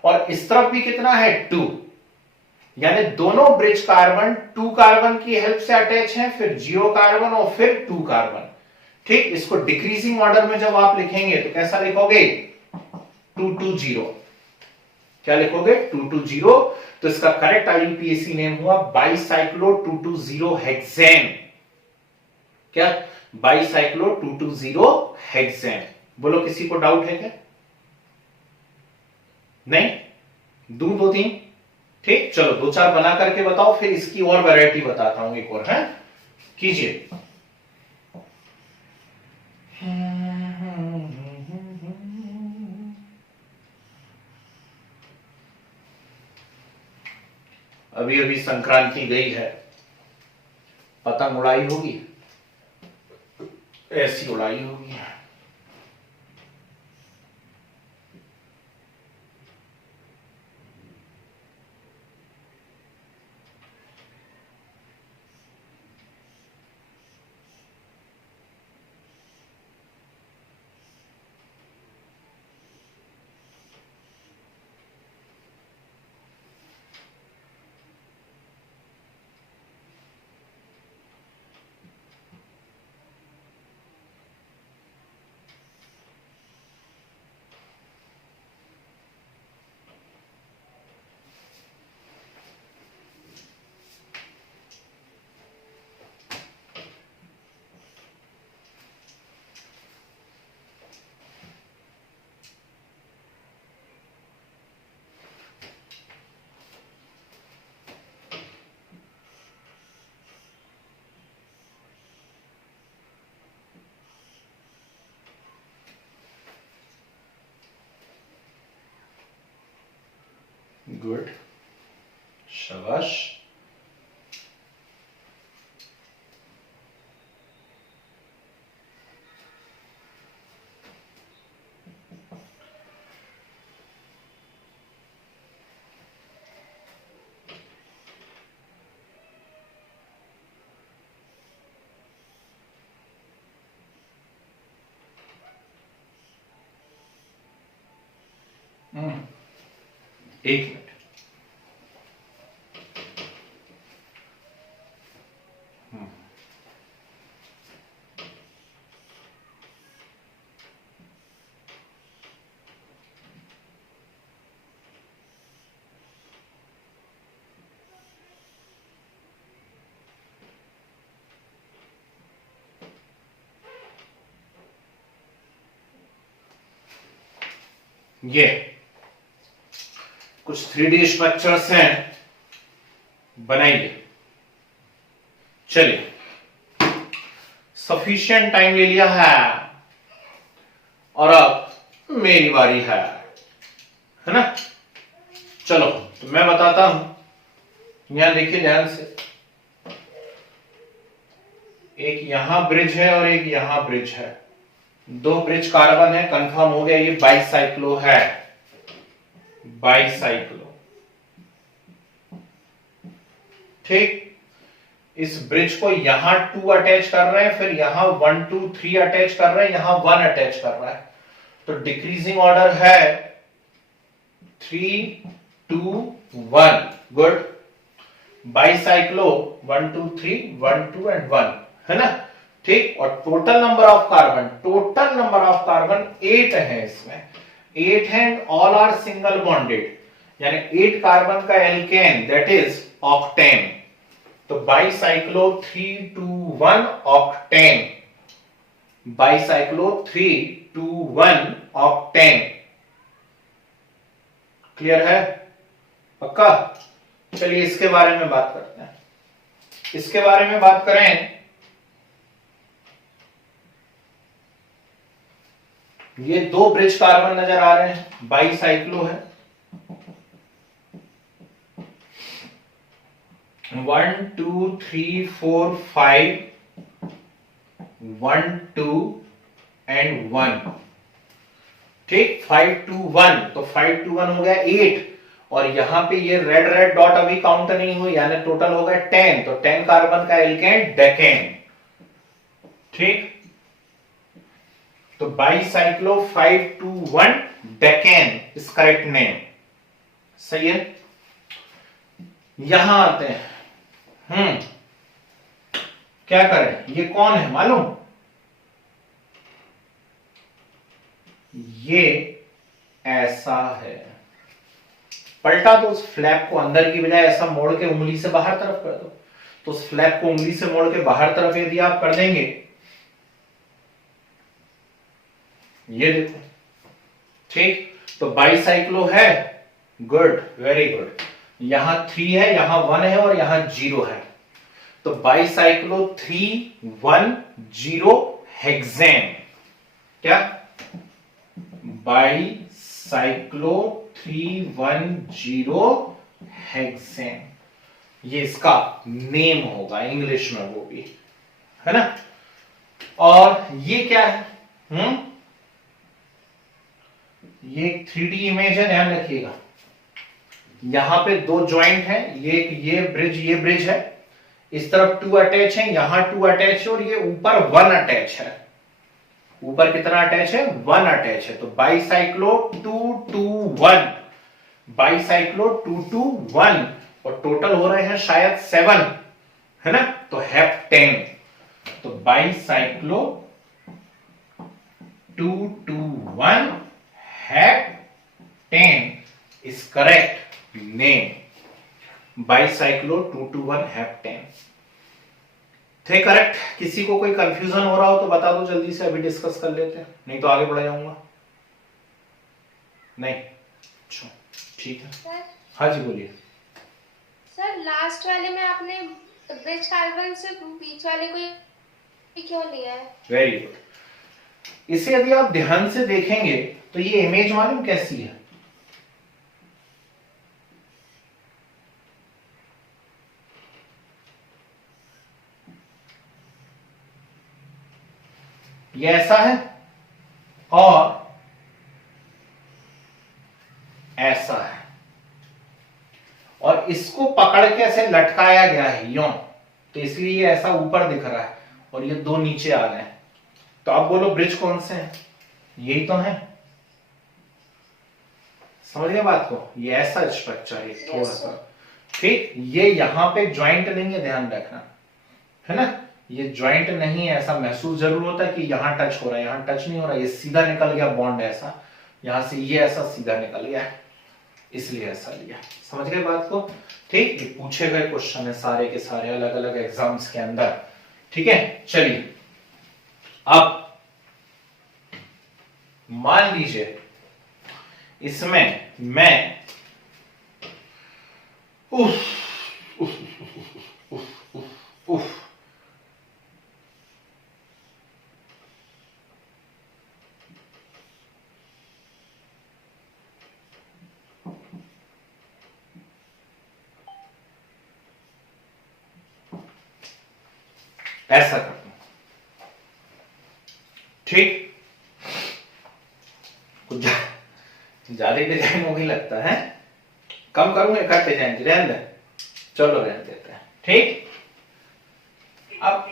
और इस तरफ भी कितना है? 2, यानी दोनों ब्रिज कार्बन 2 कार्बन की हेल्प से अटैच हैं, फिर 0 कार्बन और फिर 2 कार्बन, ठीक। इसको डिक्रीजिंग ऑर्डर में जब आप लिखेंगे तो कैसा लिखोगे? 220। क्या लिखोगे? 220। तो इसका करेक्ट आईयूपीएसी नेम हुआ बाईसाइक्लो 220 हेक्सेन। क्या? Bicyclo 220 hexane. बोलो, किसी को डाउट है क्या? नहीं? दूं 2-3? ठीक, चलो 2-4 बना करके बताओ, फिर इसकी और वैरायटी बताता हूं एक और, है कीजिए। अभी अभी संक्रांति गई है, पतंग उड़ाई होगी, ऐसी उड़ाई होगी। गुड, शाबाश। एक मिनट, ये कुछ 3D स्ट्रक्चर्स हैं, बनाइए। चलिए, सफिशिएंट टाइम ले लिया है और अब मेरी बारी है ना? चलो, तो मैं बताता हूं, यहां देखिए ध्यान से, एक यहां ब्रिज है और एक यहां ब्रिज है, 2 ब्रिज कार्बन है, कंफर्म हो गया, ये बाईसाइक्लो है, बाईसाइक्लो, ठीक। इस ब्रिज को यहां 2 अटैच कर रहे हैं, फिर यहां 1 2 3 अटैच कर रहे हैं, यहां 1 अटैच कर रहा है, तो डिक्रीजिंग ऑर्डर है 3 2 1। गुड, बाईसाइक्लो 1 2 3 1 2 एंड 1, है ना, ठीक। और टोटल नंबर ऑफ कार्बन 8 है इसमें, 8 है, ऑल आर सिंगल बॉन्डेड, यानी 8 कार्बन का एल्केन, दैट इज ऑक्टेन। तो bicyclo 3 2 1 octane, bicyclo 3 2 1 octane. Clear है? पक्का? चलिए इसके बारे में बात करते हैं। इसके बारे में बात करें, ये 2 ब्रिज कार्बन नजर आ रहे हैं, बाईसाइक्लो है, 1 2 3 4 5 1 2 एंड 1, ठीक, 5 2 1, तो 5 2 1 हो गया 8, और यहां पे ये रेड रेड डॉट अभी काउंट नहीं हुई, यानी टोटल हो गया 10, तो 10 कार्बन का एल्केन डेकेन, ठीक। तो bicyclo 521 decane is correct name, सही है। यहां आते हैं, क्या करें, ये कौन है मालूम, ये ऐसा है, पलटा तो उस फ्लैप को अंदर की बजाय ऐसा मोड़ के उंगली से बाहर तरफ कर दो, तो उस फ्लैप को उंगली से मोड़ के बाहर तरफ यदि आप कर देंगे, ये देखो, ठीक, तो बाईसाइक्लो है, गुड, वेरी गुड, यहां 3 है, यहां 1 है और यहां 0 है, तो बाईसाइक्लो 310 हेक्सेन, क्या, बाईसाइक्लो 310 हेक्सेन, ये इसका नेम होगा इंग्लिश में, वो भी है ना। और ये क्या है, ये एक 3D इमेज है, ध्यान रखिएगा, यहां पे 2 ज्वाइंट है, ये ब्रिज है, इस तरफ 2 अटैच है, यहां 2 अटैच है, और ये ऊपर 1 अटैच है, ऊपर कितना अटैच है, 1 अटैच है, तो बाईसाइक्लो 221, बाईसाइक्लो 221, और टोटल हो रहे हैं शायद 7, है ना, तो हेप्टेन, तो bicyclo 221 heptane is correct name, bicyclo 221 heptane थे करेक्ट। किसी को कोई कंफ्यूजन हो रहा हो तो बता दो जल्दी से, अभी डिस्कस कर लेते हैं, नहीं तो आगे बढ़ जाऊंगा। नहीं, अच्छा ठीक है सर। हाँ जी बोलिए। सर लास्ट वाले में आपने ब्रिज कार्बन से बीच वाले को क्यों लिया है? वेरी गुड, इसे यदि आप ध्यान से देखेंगे तो ये इमेज मालूम कैसी है, ये ऐसा है और ऐसा है, और इसको पकड़ के ऐसे लटकाया गया है यूं, तो इसलिए ये ऐसा ऊपर दिख रहा है और ये 2 नीचे आ गए हैं। तो आप बोलो ब्रिज कौन से हैं, यही तो है, समझ गए बात को, ये ऐसा स्ट्रक्चर है थोड़ा सा, ठीक, ये यहां पे ज्वाइंट नहीं है, ध्यान रखना, है ना, ये ज्वाइंट नहीं है, ऐसा महसूस जरूर होता है कि यहां टच हो रहा है, यहां टच नहीं हो रहा, ये सीधा निकल गया बॉन्ड, ऐसा यहां से ये ऐसा सीधा निकल गया, इसलिए ऐसा लिया, समझ गए बात को, ठीक। ये पूछे गए क्वेश्चन है सारे के सारे अलग अलग एग्जाम्स के अंदर, ठीक है। चलिए अब मान लीजिए इसमें मैं उफ, उफ, उफ, उफ, उफ, उफ, ऐसा करता हूं, ठीक, कुछ ज्यादा डिजाइन हो ही लगता है, कम करूंगा करते जाएंगे, रहने दे, चलो रहने देते हैं, ठीक। अब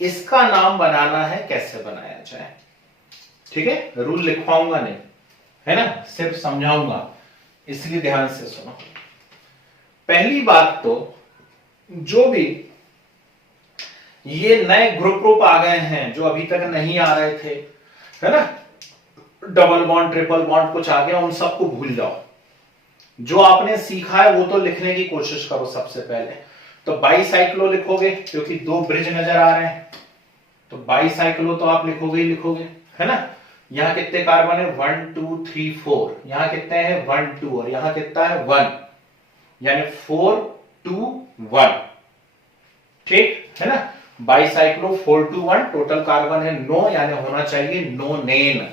इसका नाम बनाना है, कैसे बनाया जाए, ठीक है, रूल लिखवाऊंगा नहीं, है ना, सिर्फ समझाऊंगा, इसलिए ध्यान से सुनो। पहली बात तो जो भी ये नए ग्रुप आ गए हैं जो अभी तक नहीं आ रहे थे, है ना, डबल बॉन्ड ट्रिपल बॉन्ड कुछ आ गया, उन सबको भूल जाओ, जो आपने सीखा है वो तो लिखने की कोशिश करो सबसे पहले। तो बाईसाइक्लो लिखोगे क्योंकि 2 ब्रिज नजर आ रहे हैं, तो बाईसाइक्लो तो आप लिखोगे ही लिखोगे, है ना। यहां कितने कार्बन है, 1 2 3 4, यहां कितने हैं 1 2, और यहां कितना है 1, यानी 4 2 1, ठीक है ना। बाईसाइक्लो 4 2 1, टोटल कार्बन है 9, यानी होना चाहिए नोनेन,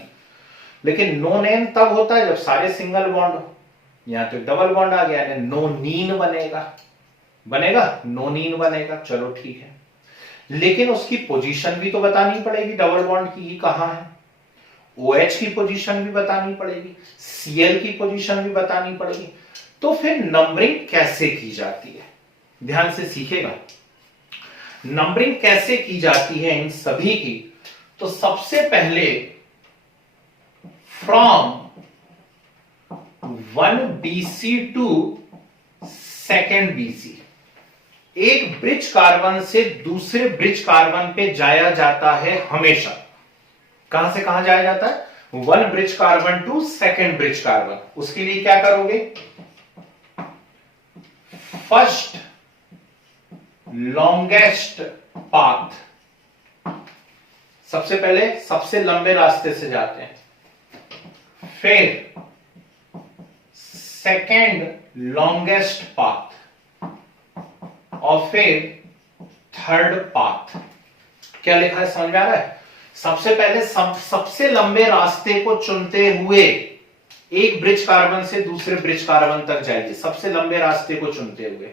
लेकिन नोनेन तब होता है जब सारे सिंगल बॉन्ड हो, यहां तो डबल बॉन्ड आ गया, यानी नोनीन बनेगा, नोनीन बनेगा, चलो ठीक है। लेकिन उसकी पोजीशन भी तो बतानी पड़ेगी, डबल बॉन्ड की कहां है, OH की पोजीशन भी बतानी पड़ेगी, Cl की पोजीशन भी बतानी पड़ेगी। तो फिर नंबरिंग कैसे की जाती है, ध्यान से सीखेगा। नंबरिंग कैसे की जाती है इन सभी की, तो सबसे पहले फ्रॉम 1 BC टू 2 BC, एक ब्रिज कार्बन से दूसरे ब्रिज कार्बन पे जाया जाता है हमेशा। कहां से कहां जाया जाता है, 1 bridge carbon to 2 bridge carbon. उसके लिए क्या करोगे, फर्स्ट लॉन्गेस्ट पाथ, सबसे पहले सबसे लंबे रास्ते से जाते हैं, फिर सेकेंड लॉन्गेस्ट पाथ, और फिर थर्ड पाथ। क्या लिखा है, समझ में आ रहा है। सबसे पहले सबसे लंबे रास्ते को चुनते हुए एक ब्रिज कार्बन से दूसरे ब्रिज कार्बन तक जाइए, सबसे लंबे रास्ते को चुनते हुए।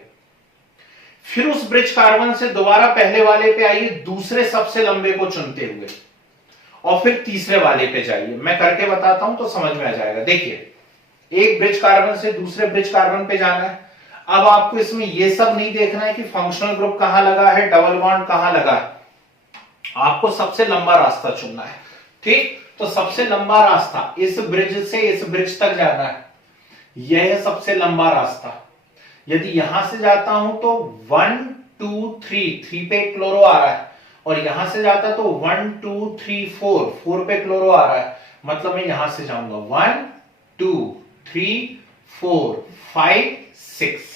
फिर उस ब्रिज कार्बन से दोबारा पहले वाले पे आइए, दूसरे सबसे लंबे को चुनते हुए, और फिर तीसरे वाले पे जाइए। मैं करके बताता हूं तो समझ में आ जाएगा। देखिए, एक ब्रिज कार्बन से दूसरे ब्रिज कार्बन पे जाना है। अब आपको इसमें यह सब नहीं देखना है कि फंक्शनल ग्रुप कहां लगा है, डबल बॉन्ड कहां लगा है, आपको सबसे लंबा रास्ता चुनना है। ठीक, तो सबसे लंबा रास्ता इस ब्रिज से इस ब्रिज तक जाना है, यह है सबसे लंबा रास्ता। यदि यहां से जाता हूं तो 1 2 3 पे क्लोरो आ रहा है, और यहां से जाता तो 1 2 3 4 पे क्लोरो आ रहा है, मतलब मैं यहां से जाऊंगा 1 2 3 4 5 6।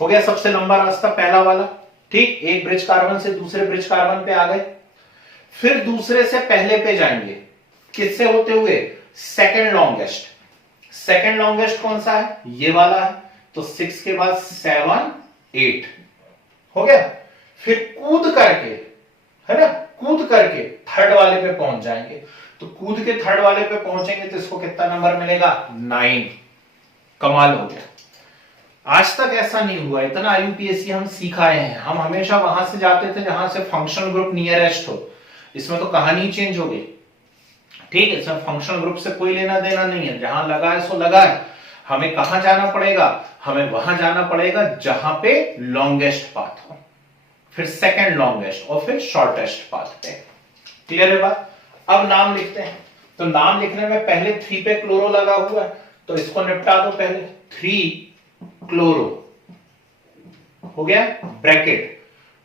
हो गया सबसे लंबा रास्ता पहला वाला। ठीक, एक ब्रिज कार्बन से दूसरे ब्रिज कार्बन पे आ गए, फिर दूसरे से पहले पे जाएंगे, किससे होते हुए, सेकंड लॉन्गेस्ट। सेकंड लॉन्गेस्ट कौन सा है, ये वाला है, तो 6 के बाद 7 8 हो गया। फिर कूद करके, है ना, कूद करके थर्ड वाले पे पहुंच जाएंगे। तो कूद के थर्ड वाले पे पहुंचेंगे तो इसको कितना नंबर मिलेगा, 9। कमाल हो गया। आज तक ऐसा नहीं हुआ, इतना IUPAC हम सिखाए हैं। हम हमेशा वहां से जाते थे जहां से फंक्शनल ग्रुप नियरेस्ट हो। इसमें तो कहानी चेंज हो गई। ठीक है, इसमें फंक्शनल ग्रुप से कोई लेना देना नहीं है, जहां लगा है सो लगा है। हमें कहां जाना पड़ेगा, हमें वहां जाना पड़ेगा जहां पे लॉन्गेस्ट पाथ हो, फिर सेकेंड लॉन्गेस्ट, और फिर शॉर्टेस्ट पाथ पे। क्लियर है बात। अब नाम लिखते हैं, तो नाम लिखने में पहले 3 पे क्लोरो लगा हुआ है, तो इसको निपटा दो पहले। 3 क्लोरो हो गया, ब्रैकेट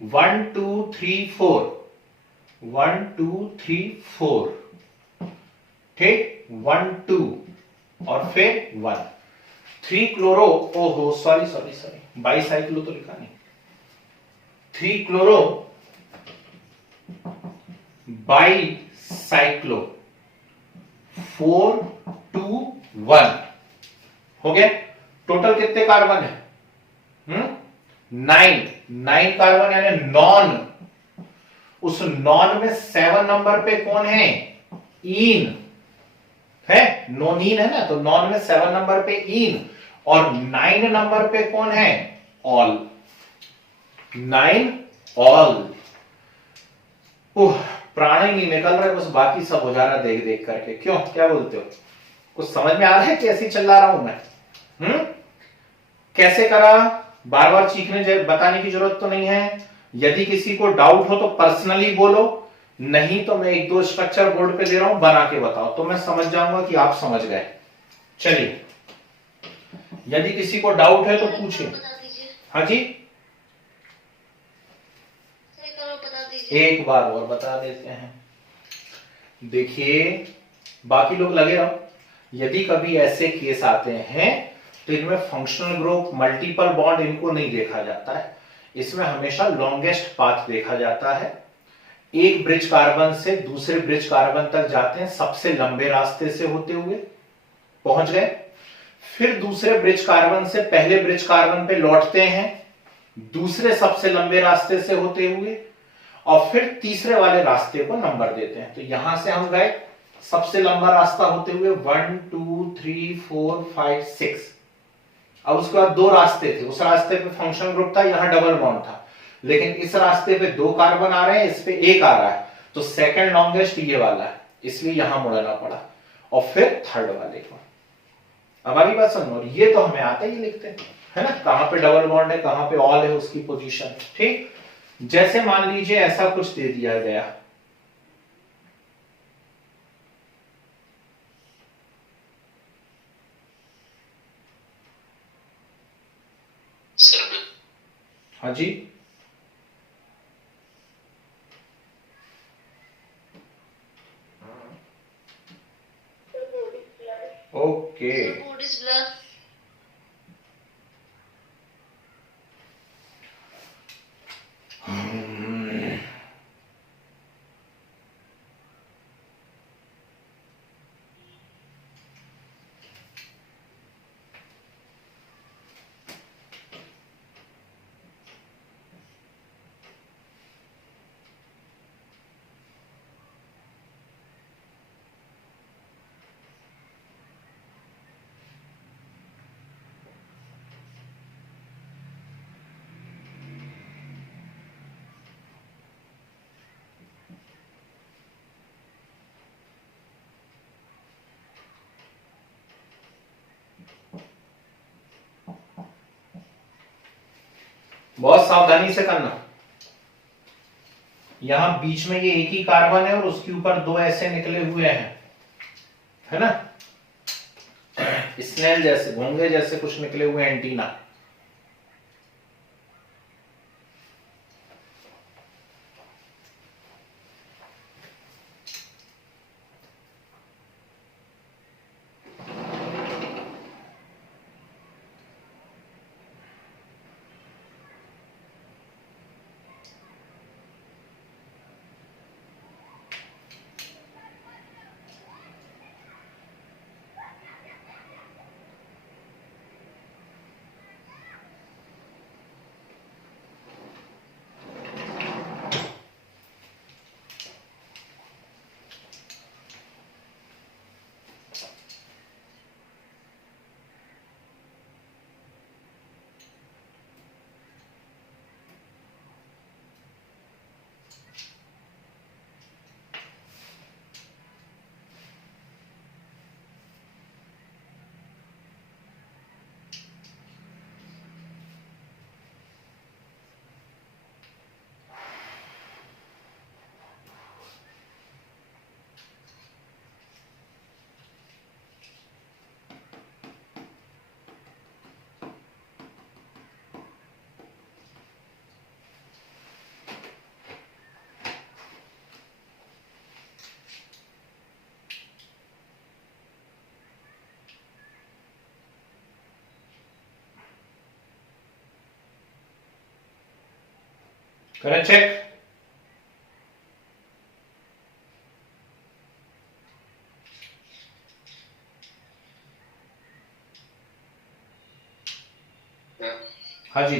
1 2 3 4 1 2 3 4, ठीक, 1 2 और फिर 1 3 क्लोरो, ओहो सॉरी बाईसाइक्लो तो लिखा नहीं, 3 क्लोरो बाईसाइक्लो 4 2 1 हो गया। टोटल कितने कार्बन है, 9 कार्बन, यानी नॉन। उस नॉन में 7 नंबर पे कौन है, ईन है, नोनीन है ना, तो नॉन में 7 नंबर पे ईन, और 9 नंबर पे कौन है, ऑल। 9 ऑल। प्राण ही नहीं निकल रहा है, बस बाकी सब हो जा रहा है देख देख करके। क्यों, क्या बोलते हो, कुछ समझ में आ रहा है कि ऐसे ही चिल्ला रहा हूं मैं। कैसे करा, बार बार चीखने बताने की जरूरत तो नहीं है। यदि किसी को डाउट हो तो पर्सनली बोलो, नहीं तो मैं 1-2 स्ट्रक्चर बोर्ड पे दे रहा हूं, बना के बताओ, तो मैं समझ जाऊंगा कि आप समझ गए। चलिए, यदि किसी को डाउट है तो पूछिए। हाँ जी, एक बार और बता देते हैं। देखिए, बाकी लोग लगे रहो। यदि कभी ऐसे केस आते हैं तो इनमें फंक्शनल ग्रुप, मल्टीपल बॉन्ड, इनको नहीं देखा जाता है। इसमें हमेशा लॉन्गेस्ट पाथ देखा जाता है। एक ब्रिज कार्बन से दूसरे ब्रिज कार्बन तक जाते हैं, सबसे लंबे रास्ते से होते हुए पहुंच गए, फिर दूसरे ब्रिज कार्बन से पहले ब्रिज कार्बन पे लौटते हैं, दूसरे सबसे लंबे रास्ते से होते हुए, और फिर तीसरे वाले रास्ते को नंबर देते हैं। तो यहां से हम गए सबसे लंबा रास्ता होते हुए 1 2 3 4 5 6। अब उसके बाद 2 रास्ते थे, उस रास्ते पे फंक्शनल ग्रुप था, यहां डबल बॉन्ड था, लेकिन इस रास्ते पे 2 कार्बन आ रहे हैं, इस पे 1 आ रहा है, तो सेकंड लॉन्गेस्ट ये वाला है, इसलिए यहां मुड़ना पड़ा, और फिर थर्ड वाले को। हमारी बात समझो, और ये तो हमें आता ही लिखते हैं, है ना, कहां पे डबल बॉन्ड है, कहां पे ऑल है, उसकी पोजीशन। ठीक, जैसे मान लीजिए ऐसा कुछ दे दिया गया, हाँ जी, ओके, बोर्ड इज ब्लर। बहुत सावधानी से करना। यहां बीच में ये एक ही कार्बन है और उसके ऊपर 2 ऐसे निकले हुए हैं, है ना, स्नेल जैसे, घोंगे जैसे कुछ निकले हुए एंटीना। करें चेक। हाँ जी,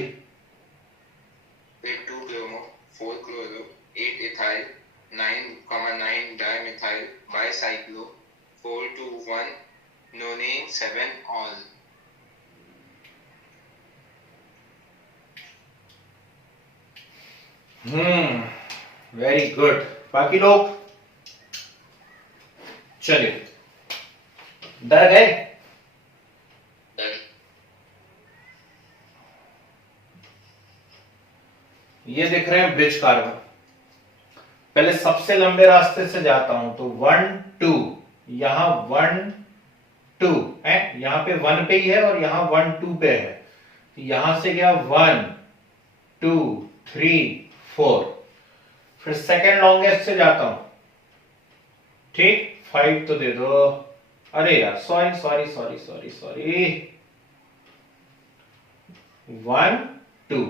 2 chloro, 4 chloro, 8 ethyl, 9,9 dimethyl, bicyclo, 4 to 1, nonane, 7 all. Very good. बाकी लोग चलिए, डर गए? ये दिख रहे हैं ब्रिज कार्बन। पहले सबसे लंबे रास्ते से जाता हूं, तो 1 2, यहां 1 2 है, यहां पे 1 पे ही है और यहां 1 2 पे है, तो यहां से गया 1 2 3 4, फिर सेकेंड लॉन्गेस्ट से जाता हूं, ठीक, 5 तो दे दो, अरे यार sorry sorry sorry sorry sorry, 1 2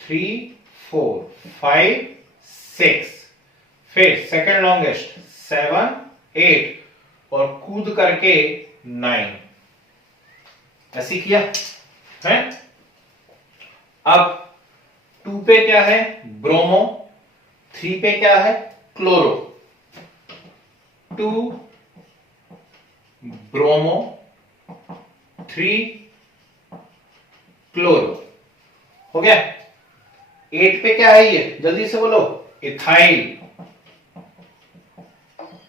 3 4 5 6, फिर सेकेंड लॉन्गेस्ट 7 8 और कूद करके 9, ऐसी किया है। अब 2 पे क्या है? ब्रोमो। 3 पे क्या है? क्लोरो। 2 ब्रोमो, 3 क्लोरो, हो गया। 8 पे क्या है ये, जल्दी से बोलो, इथाइल।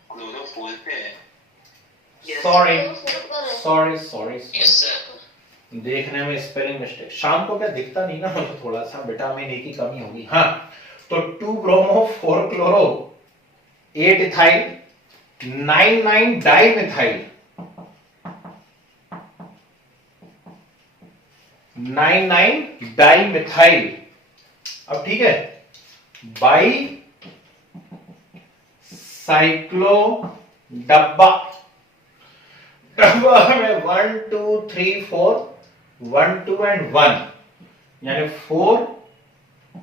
क्लोरोफोल पे है। Sorry Yes, sorry sorry, yes sir. देखने में स्पेलिंग मिस्टेक। शाम को क्या दिखता नहीं ना मुझे, थोड़ा सा विटामिन ए की कमी होगी। हाँ, तो 2 bromo 4 chloro 8 ethyl 9 dimethyl 9 dimethyl. अब ठीक है, बाई साइक्लो डब्बा, डब्बा में 1 2 3 4 1 2 एंड 1, यानी 4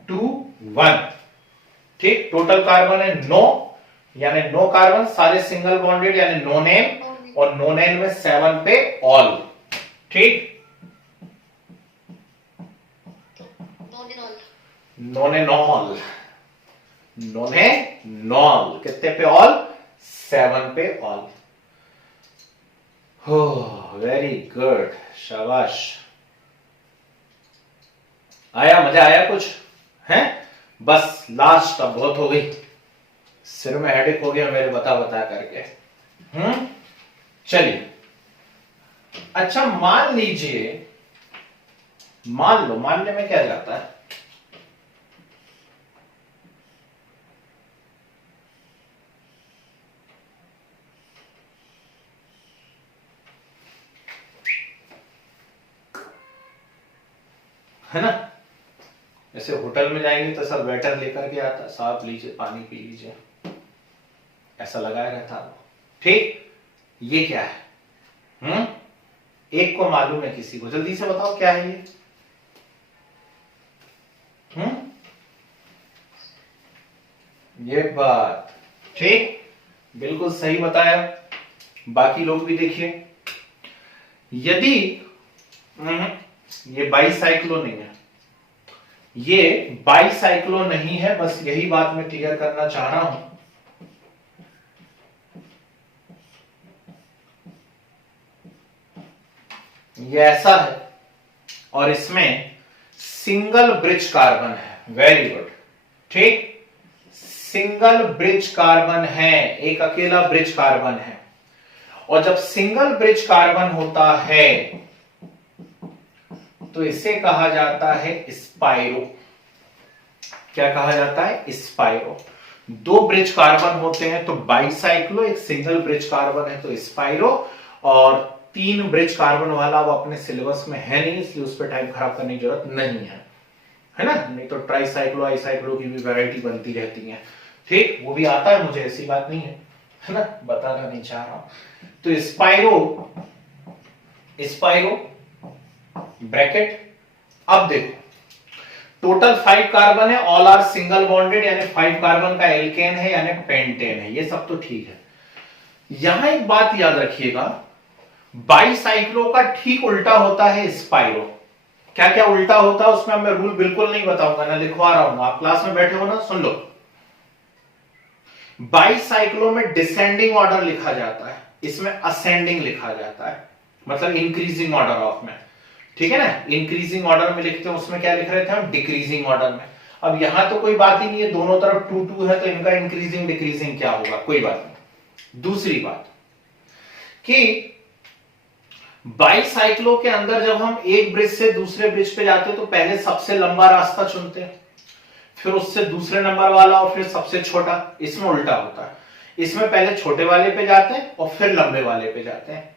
2 1। ठीक, टोटल कार्बन है 9, यानी 9 कार्बन, सारे सिंगल बॉन्डेड यानी नो नेम, और नो नेम में 7 पे ऑल। ठीक, नोनेनॉल, नोनेनॉल कितने पे ऑल, 7 पे ऑल। हो, वेरी गुड, शाबाश। आया, मजा आया कुछ है? बस लास्ट, अब बहुत हो गई, सिर में हेडेक हो गया मेरे बता बता करके। चलिए, अच्छा मान लीजिए, मान लो, मानने में क्या जाता है ना? ऐसे होटल में जाएंगे तो सब वेटर लेकर के आता, साहब लीजिए पानी पी लीजिए, ऐसा लगाया रहता। ठीक, ये क्या है? एक को मालूम है, किसी को जल्दी से बताओ क्या है ये? ये बात ठीक, बिल्कुल सही बताया। बाकी लोग भी देखिए, यदि ये बाईसाइक्लो नहीं है, ये बाईसाइक्लो नहीं है, बस यही बात मैं क्लियर करना चाह रहा हूं। ये ऐसा है और इसमें सिंगल ब्रिज कार्बन है, वेरी गुड। ठीक, सिंगल ब्रिज कार्बन है, एक अकेला ब्रिज कार्बन है। और जब सिंगल ब्रिज कार्बन होता है तो इसे कहा जाता है स्पाइरो। क्या कहा जाता है? स्पाइरो। 2 ब्रिज कार्बन होते हैं तो बाईसाइक्लो, एक सिंगल ब्रिज कार्बन है तो स्पाइरो, और 3 ब्रिज कार्बन वाला वो अपने सिलेबस में है नहीं, इसलिए उस पर टाइम खराब करने की जरूरत नहीं है ना? नहीं तो ट्राईसाइक्लो आईसाइक्लो की भी वैरायटी बनती रहती है। ठीक, वो भी आता है मुझे, ऐसी बात नहीं है ना? बताना नहीं चाह रहा हूं। तो स्पाइरो, स्पाइरो ब्रैकेट। अब देखो, टोटल 5 कार्बन है, ऑल आर सिंगल बॉन्डेड, यानी 5 कार्बन का एल्केन है यानी पेंटेन है, ये सब तो ठीक है। यहां एक बात याद रखिएगा, बाईसाइक्लो का ठीक उल्टा होता है स्पाइरो। क्या क्या उल्टा होता है उसमें मैं रूल बिल्कुल नहीं बताऊंगा ना, लिखवा रहा हूं, आप क्लास में बैठे हो ना, सुन लो। बाईसाइक्लो में डिसेंडिंग ऑर्डर लिखा जाता है, इसमें असेंडिंग लिखा जाता है, मतलब इंक्रीजिंग ऑर्डर ऑफ में। ठीक है ना? इंक्रीजिंग ऑर्डर में लिखते हैं, उसमें क्या लिख रहे थे हम? डिक्रीजिंग ऑर्डर में। अब यहां तो कोई बात ही नहीं है, दोनों तरफ 2 2 है, तो इनका इंक्रीजिंग डिक्रीजिंग क्या होगा? कोई बात नहीं। दूसरी बात कि बाईसाइक्लो के अंदर जब हम एक ब्रिज से दूसरे ब्रिज पे जाते हैं तो पहले सबसे लंबा रास्ता चुनते हैं, फिर उससे दूसरे नंबर वाला, और फिर सबसे छोटा। इसमें उल्टा होता है, इसमें पहले छोटे वाले पे जाते हैं और फिर लंबे वाले पे जाते हैं।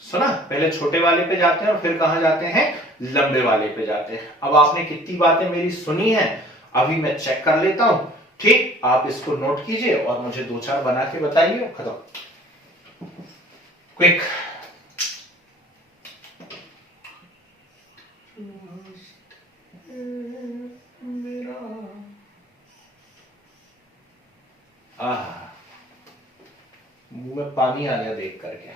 सुना? पहले छोटे वाले पे जाते हैं और फिर कहां जाते हैं? लंबे वाले पे जाते हैं। अब आपने कितनी बातें मेरी सुनी है, अभी मैं चेक कर लेता हूं। ठीक, आप इसको नोट कीजिए और मुझे 2-4 बना के बताइए। खत्म, क्विक। मुंह में पानी आ गया देख करके।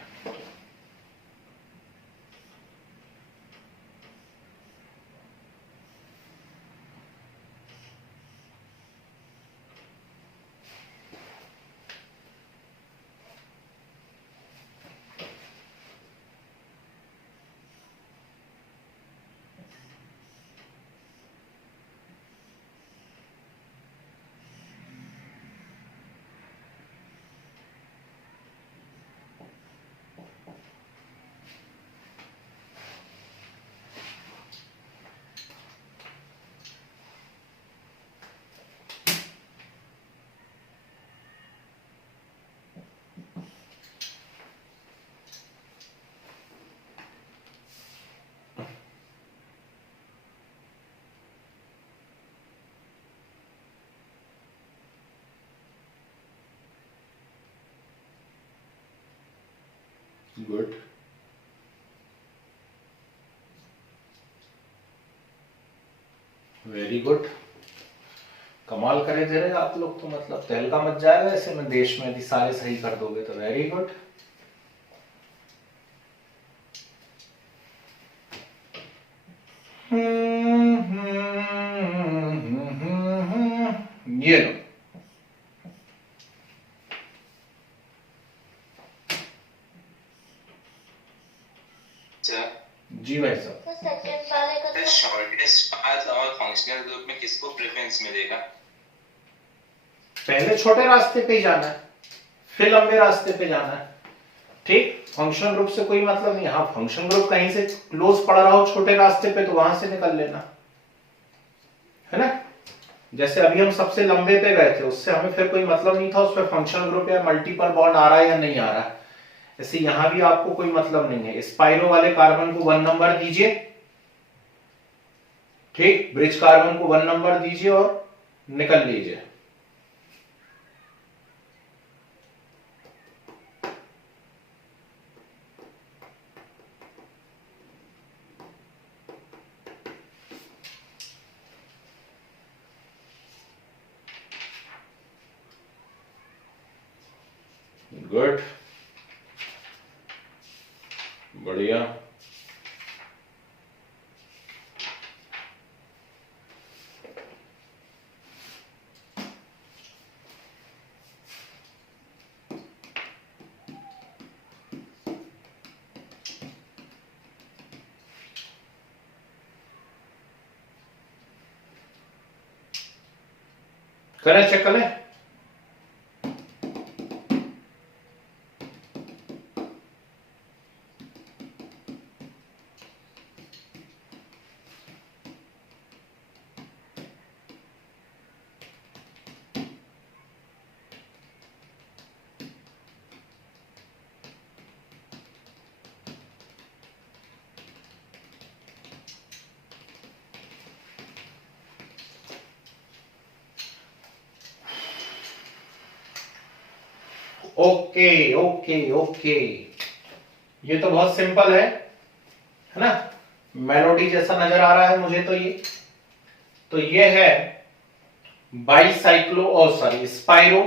गुड। वेरी गुड, कमाल करे दे रहे आप लोग तो, मतलब तहलका मच जाएगा ऐसे में देश में यदि सारे सही कर दोगे तो। Very good. ये लो। सर जी भाई साहब। तो सेकंड वाले का सर शॉर्टेस्ट पाथ और फंक्शनल ग्रुप में किसको प्रेफरेंस मिलेगा? पहले छोटे रास्ते पे ही जाना है, फिर लंबे रास्ते पे जाना है। ठीक, फंक्शनल ग्रुप से कोई मतलब नहीं। हाँ, फंक्शन ग्रुप कहीं से क्लोज पड़ रहा हो छोटे रास्ते पे तो वहां से निकल लेना, है ना। जैसे अभी हम सबसे लंबे पे गए थे, उससे हमें फिर कोई मतलब नहीं था उसमें फंक्शनल ग्रुप या मल्टीपल बॉन्ड आ रहा है या नहीं आ रहा है। ऐसे यहां भी आपको कोई मतलब नहीं है। स्पाइरो वाले कार्बन को 1 नंबर दीजिए, ठीक, ब्रिज कार्बन को 1 नंबर दीजिए और निकल लीजिए। गुड, बढ़िया। करें, चेक करें। ओके ओके ओके, ये तो बहुत सिंपल है ना। मेलोडी जैसा नजर आ रहा है मुझे तो ये है बाईसाइक्लो और सॉरी स्पाइरो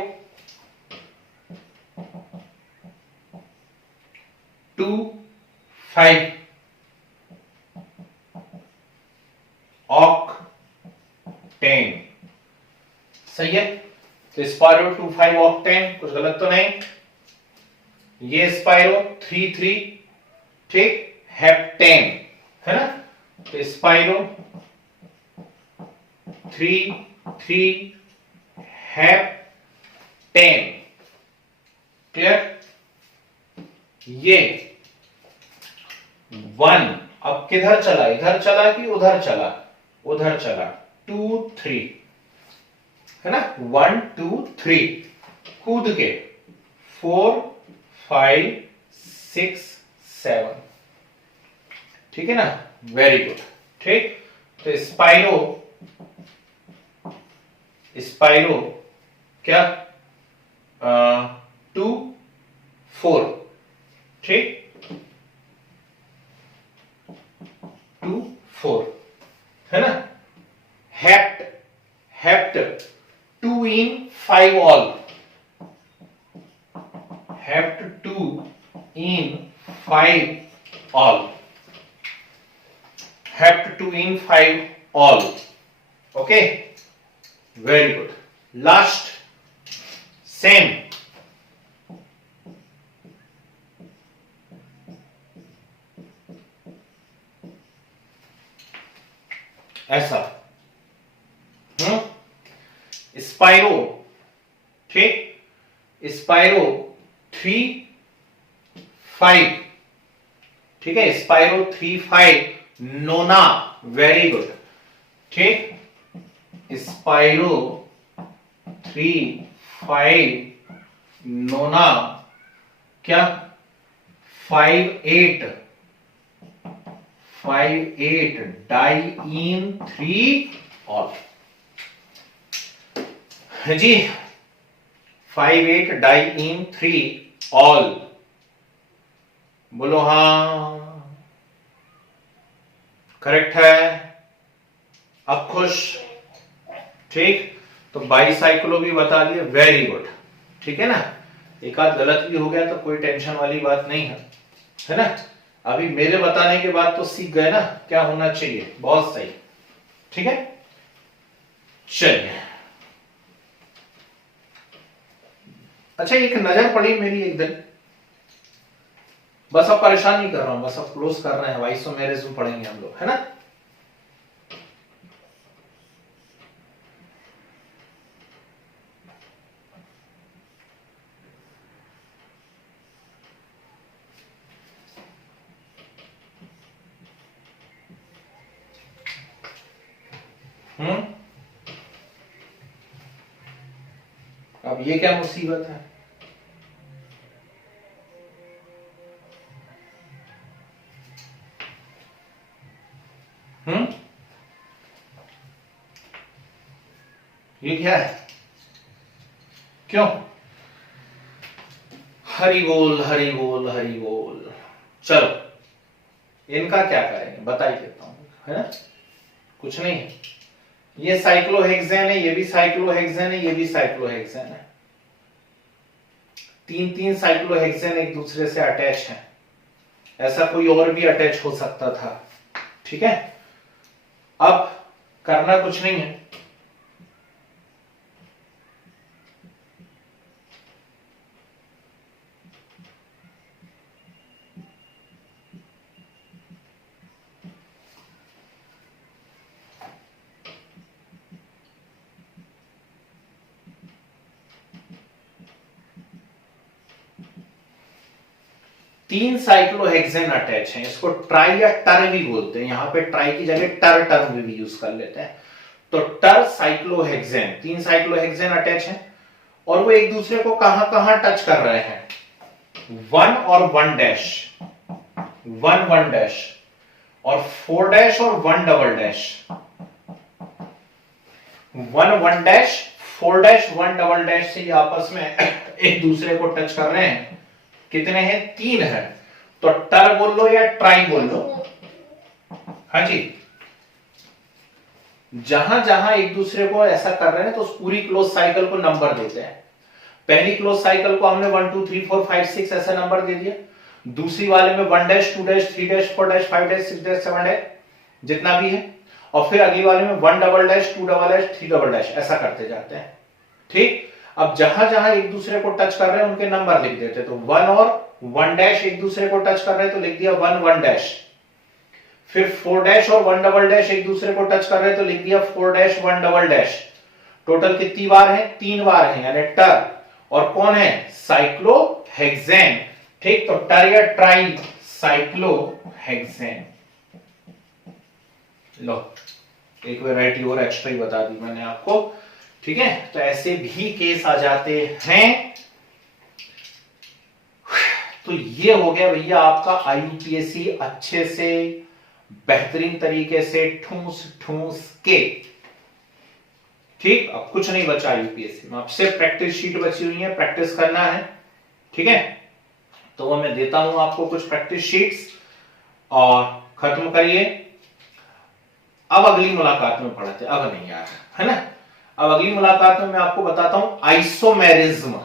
2,5 ऑक्टेन। सही है। तो स्पाइरो 2,5 ऑक्टेन, कुछ गलत तो नहीं। ये स्पाइरो 3,3, ठीक, हेप्टेन, है ना। तो स्पाइरो 3,3 हेप्टेन। क्लियर। ये 1 अब किधर चला, इधर चला कि उधर चला? उधर चला। 2, 3, है ना। 1, 2, 3 कूद के 4, 5, 6, 7, ठीक है ना। वेरी गुड, ठीक। तो स्पाइरो क्या 2, 4, ठीक, 2, 4, है ना। Hept 2 in 5 all, hept 2 in 5 all, hept 2 in 5 all, okay, very good. Last, same, ऐसा, स्पाइरो, ठीक, स्पाइरो 3, 5, ठीक है, स्पाइरो 3, 5 नोना, वेरी गुड, ठीक, स्पाइरो 3, 5 नोना क्या 5, 8 डाइईन 3 ऑल जी, 5, 8 डाइईन 3 ऑल, बोलो हाँ, करेक्ट है। अब खुश? ठीक, तो बाईसाइक्लो भी बता दिए, वेरी गुड। ठीक है ना, एक आध गलत भी हो गया तो कोई टेंशन वाली बात नहीं है ना। अभी मेरे बताने के बाद तो सीख गए ना क्या होना चाहिए, बहुत सही। ठीक है, चलिए। अच्छा, एक नजर पड़ी मेरी एक दिन, बस अब परेशान नहीं कर रहा हूं, बस अब क्लोज कर रहे हैं, आइसोमेरिज्म पढ़ेंगे हम लोग, है ना। अब ये क्या मुसीबत है? ये क्या है? क्यों? हरि बोल हरि बोल हरि बोल। चलो, इनका क्या करेंगे बता ही देता हूं, है ना। कुछ नहीं है, ये साइक्लोहेक्सेन है, ये भी साइक्लोहेक्सेन है, ये भी साइक्लोहेक्सेन है। तीन साइक्लोहेक्सेन एक दूसरे से अटैच है, ऐसा कोई और भी अटैच हो सकता था। ठीक है, अब करना कुछ नहीं है, तीन साइक्लोहेक्सेन अटैच हैं, इसको ट्राई या टर भी बोलते हैं, यहां पे ट्राई की जगह टर टर्म भी यूज कर लेते हैं। तो टर साइक्लोहेक्सेन, तीन साइक्लोहेक्सेन अटैच हैं, और वो एक दूसरे को कहां कहां टच कर रहे हैं, 1 और 1 डैश, 1 1 डैश, और 4 डैश और 1 double dash, 1 1 dash, 4 dash, 1 double dash से ये आपस में एक दूसरे को टच कर रहे हैं। कितने हैं? 3 है। तो टर बोल लो या ट्राई बोल लो, हाँ जी। जहां जहां एक दूसरे को ऐसा कर रहे हैं तो उस पूरी क्लोज साइकिल को नंबर देते हैं। पहली क्लोज साइकिल को हमने 1 2 3 4 5 6 ऐसा नंबर दे दिया, दूसरी वाले में 1 dash 2 dash 3 dash 4 dash 5 dash 6 dash 7 dash जितना भी है, और फिर अगली वाले में 1 double dash 2 double dash 3 double dash ऐसा करते जाते हैं। ठीक, अब जहां जहां एक दूसरे को टच कर रहे हैं उनके नंबर लिख देते, तो 1 और 1 डैश एक दूसरे को टच कर रहे हैं तो लिख दिया 1 1 डैश, फिर 4 डैश और 1 डबल डैश एक दूसरे को टच कर रहे हैं तो लिख दिया 4 डैश 1 डबल डैश। टोटल कितनी बार है? 3 बार है, यानी टर। और कौन है? साइक्लोहेक्सेन। ठीक, तो टर या ट्राई साइक्लोहेक्सेन। लो, एक वैरायटी और एक्स्ट्रा ही बता दी मैंने आपको। ठीक है, तो ऐसे भी केस आ जाते हैं। तो ये हो गया भैया आपका आईयूपीएसी अच्छे से बेहतरीन तरीके से ठूस ठूस के। ठीक, अब कुछ नहीं बचा आईयूपीएसी में, आपसे प्रैक्टिस शीट बची हुई है, प्रैक्टिस करना है। ठीक है, तो वो मैं देता हूं आपको कुछ प्रैक्टिस शीट्स, और खत्म करिए। अब अगली मुलाकात में पढ़ते, अब नहीं यार, है ना। अब अगली मुलाकात में मैं आपको बताता हूं आइसोमेरिज्म।